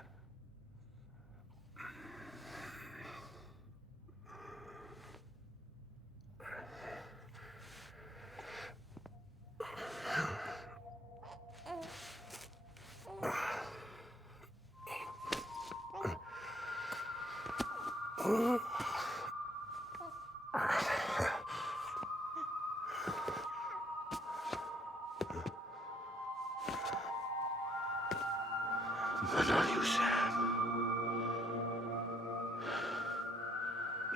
But not you, Sam.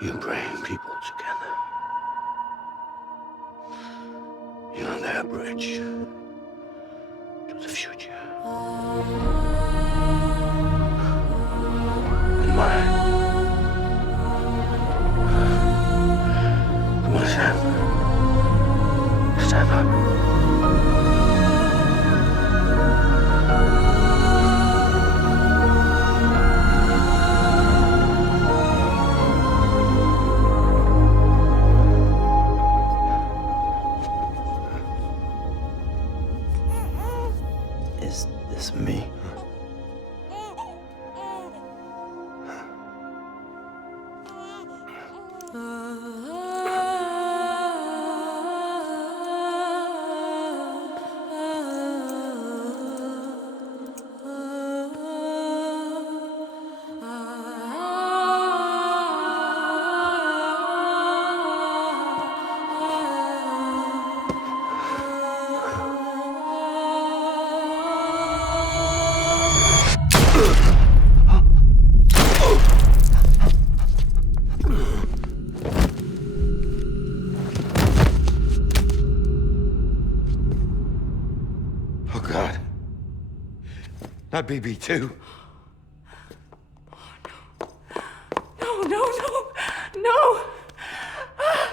You bring people together. You're their bridge to the future. And mine. Come on, Sam. Stand up. Is this me? Oh, God. Not BB2. No, no, no, no! Ah!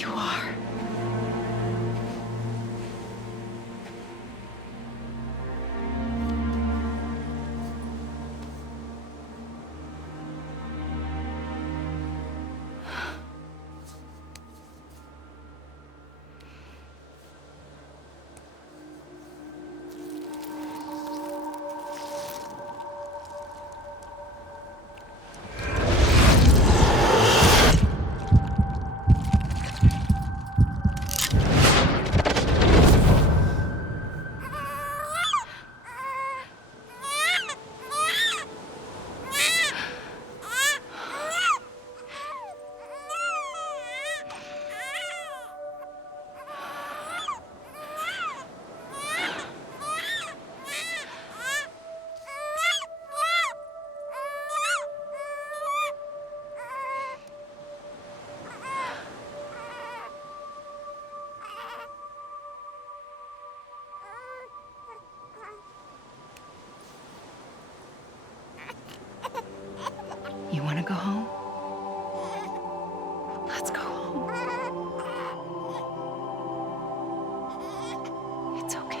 you are. You want to go home? Let's go home. It's okay.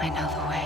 I know the way.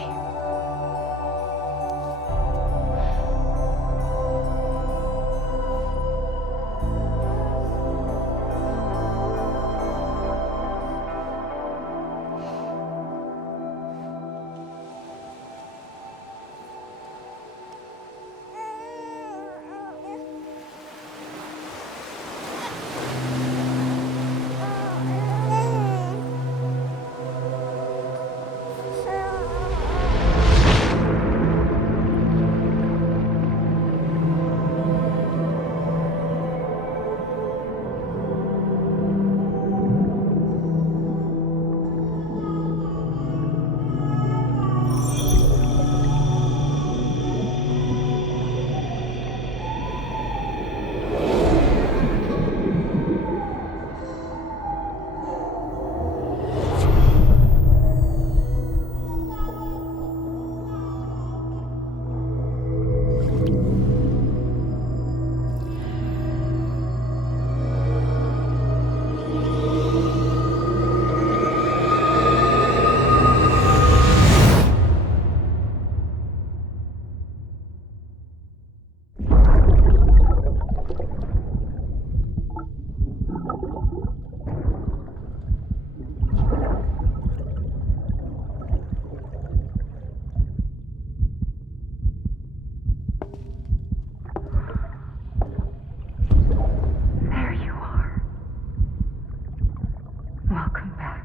Welcome back.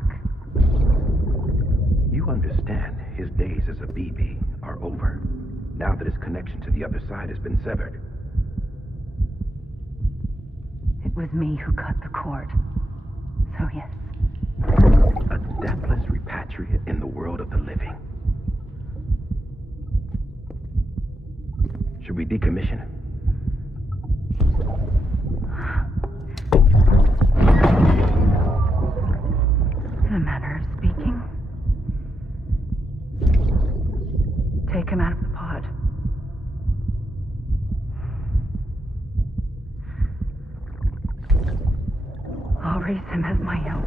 You understand his days as a BB are over, now that his connection to the other side has been severed. It was me who cut the cord. So yes. A deathless repatriate in the world of the living. Should we decommission him? In a manner of speaking. Take him out of the pod. I'll raise him as my own.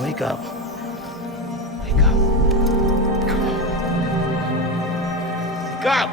Wake up. Wake up. Come on. Wake up!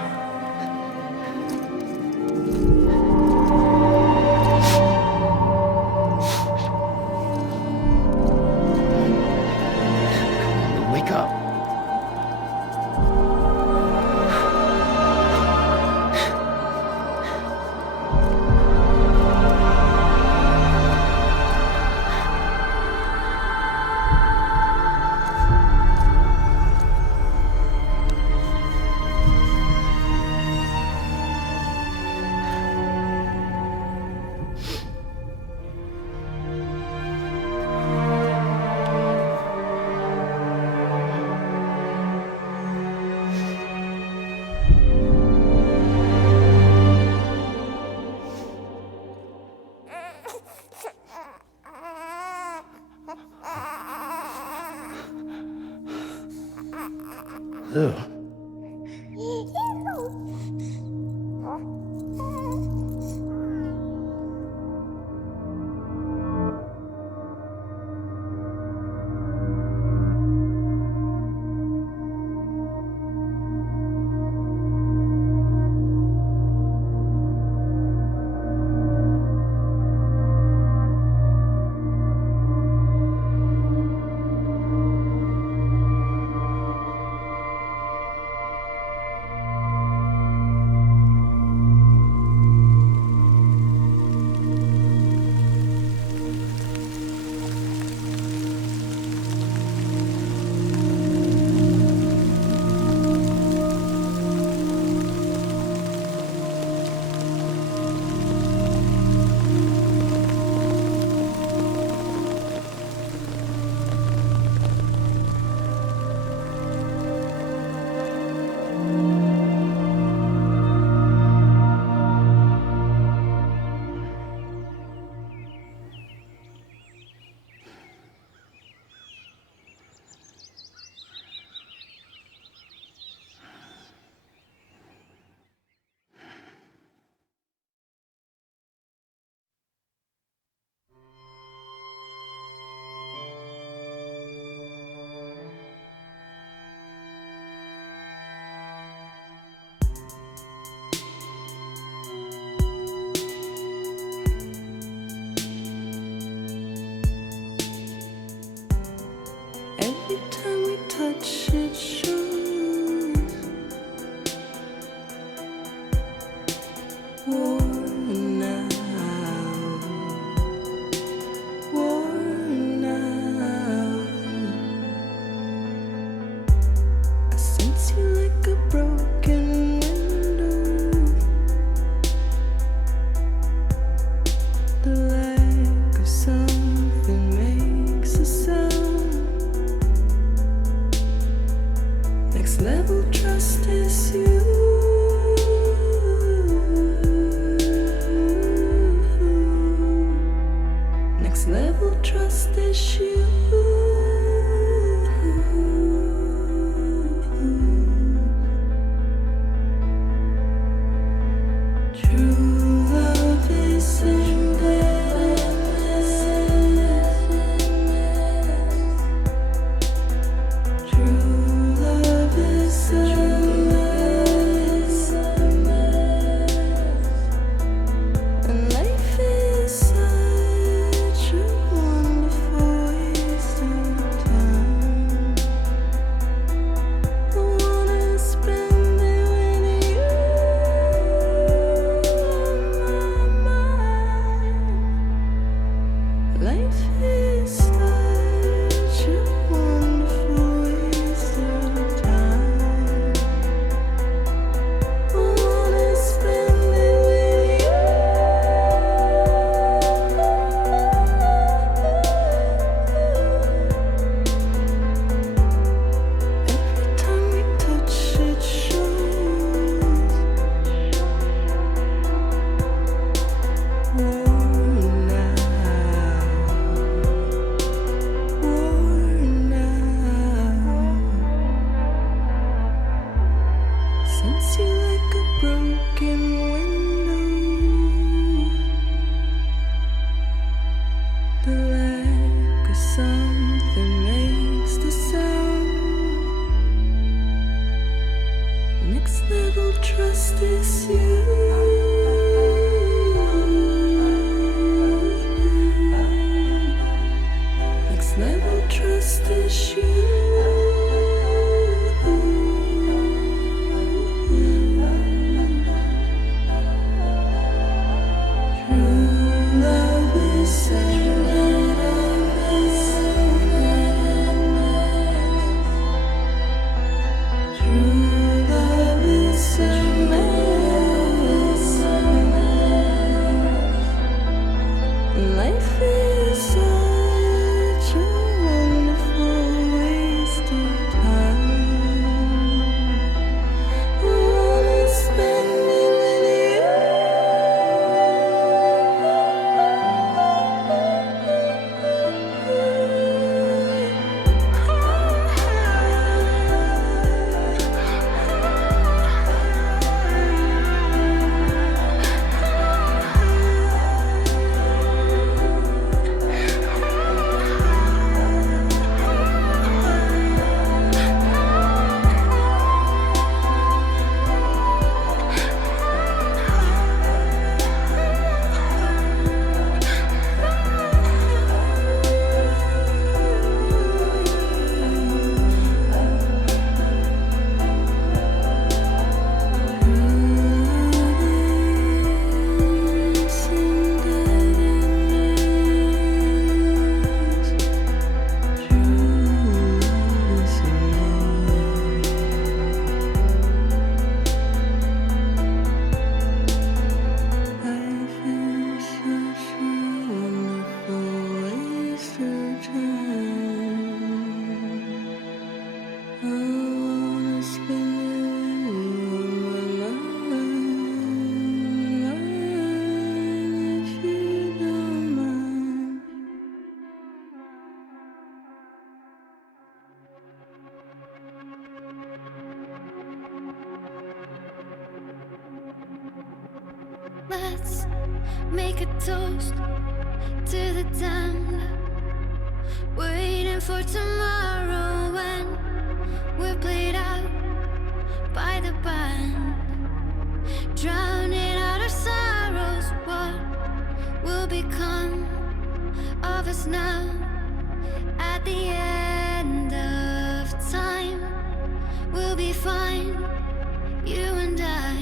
Let's make a toast to the damned, waiting for tomorrow when we're played out by the band, drowning out our sorrows. What will become of us now at the end of time? We'll be fine, you and I.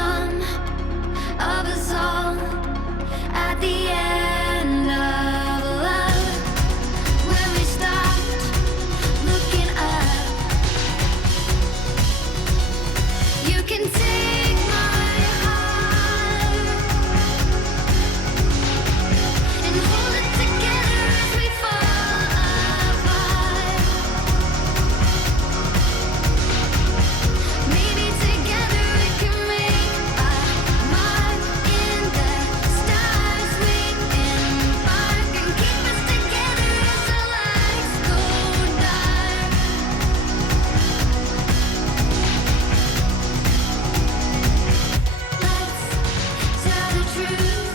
become of us all at the end of love, when we stopped looking up. You can take my heart and hold it together as we fall apart. Maybe together we can make a mark in the stars. We embark and keep us together as the lights go dark. Let's tell the truth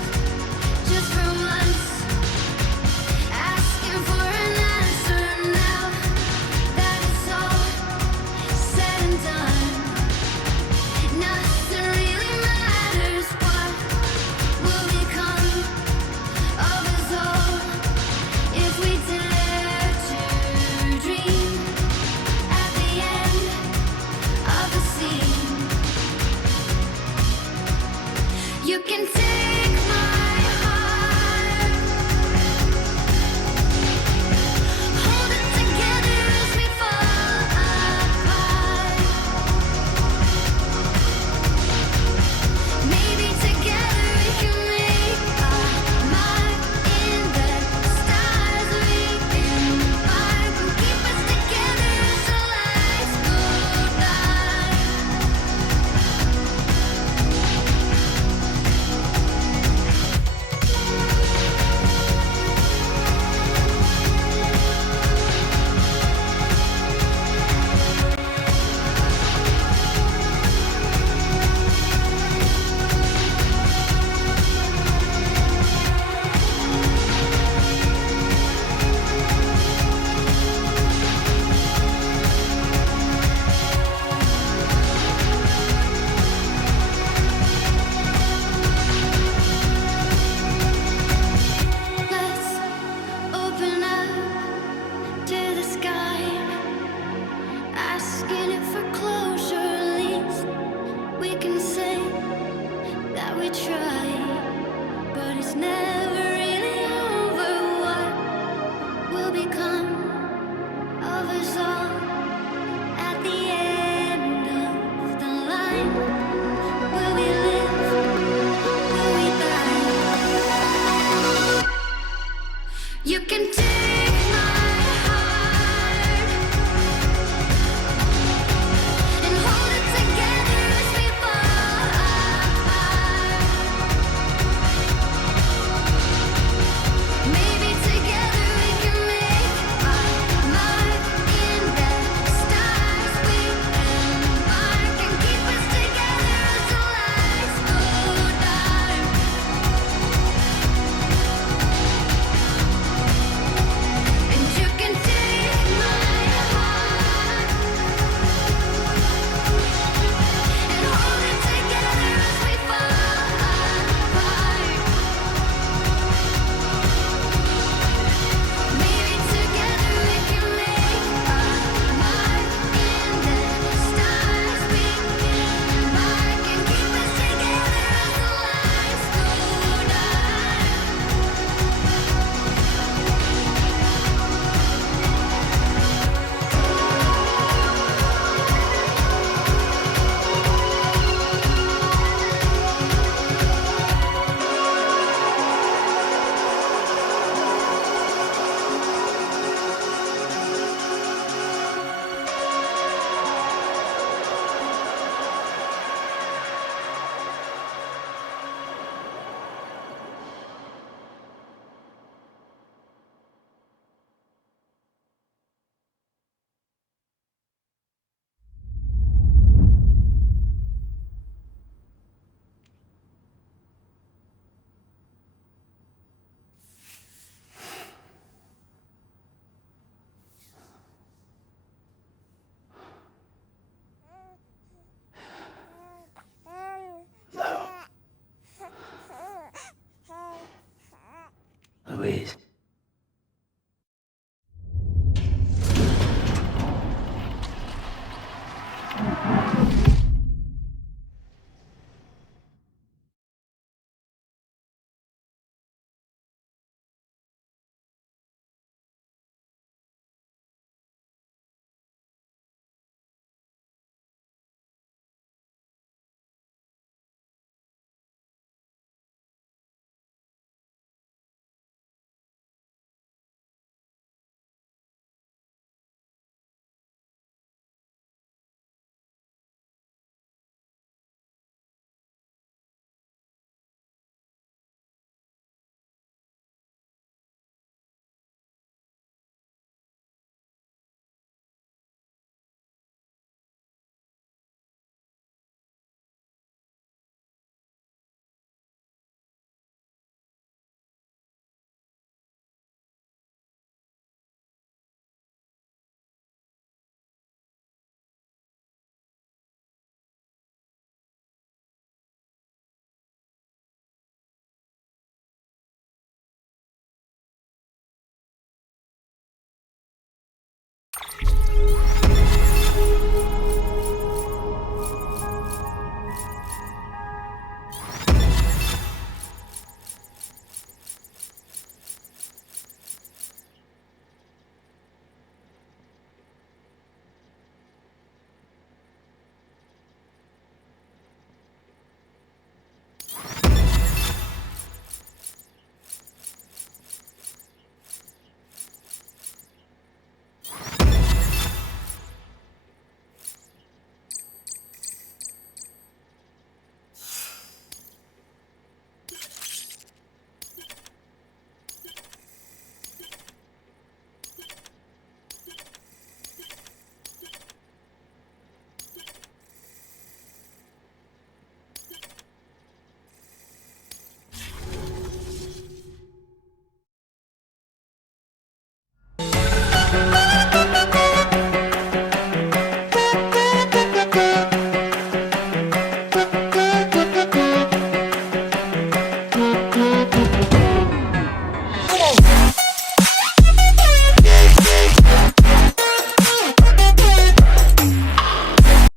just for once, asking for an answer now that it's all said and done. Nothing really matters. What will become of us all if we dare to dream at the end of the scene? You can take my heart, hold it together as we fall apart. Maybe together we can make a mark in the stars. We embark and keep us together as the lights go dark. Let's open up to the sky, asking it for closure. At least we can say that we tried, but it's never really over. What will become of us all at the end of the line? Will we live? Will we die? You can take my heart and hold it together as we fall apart. Maybe together we can make a mark in the stars. We embark and keep us together as the lights go dark. And you can take my heart and hold it together as we fall apart. Maybe together we can make a mark in the stars. We embark and keep us together as the lights go dark. Louise.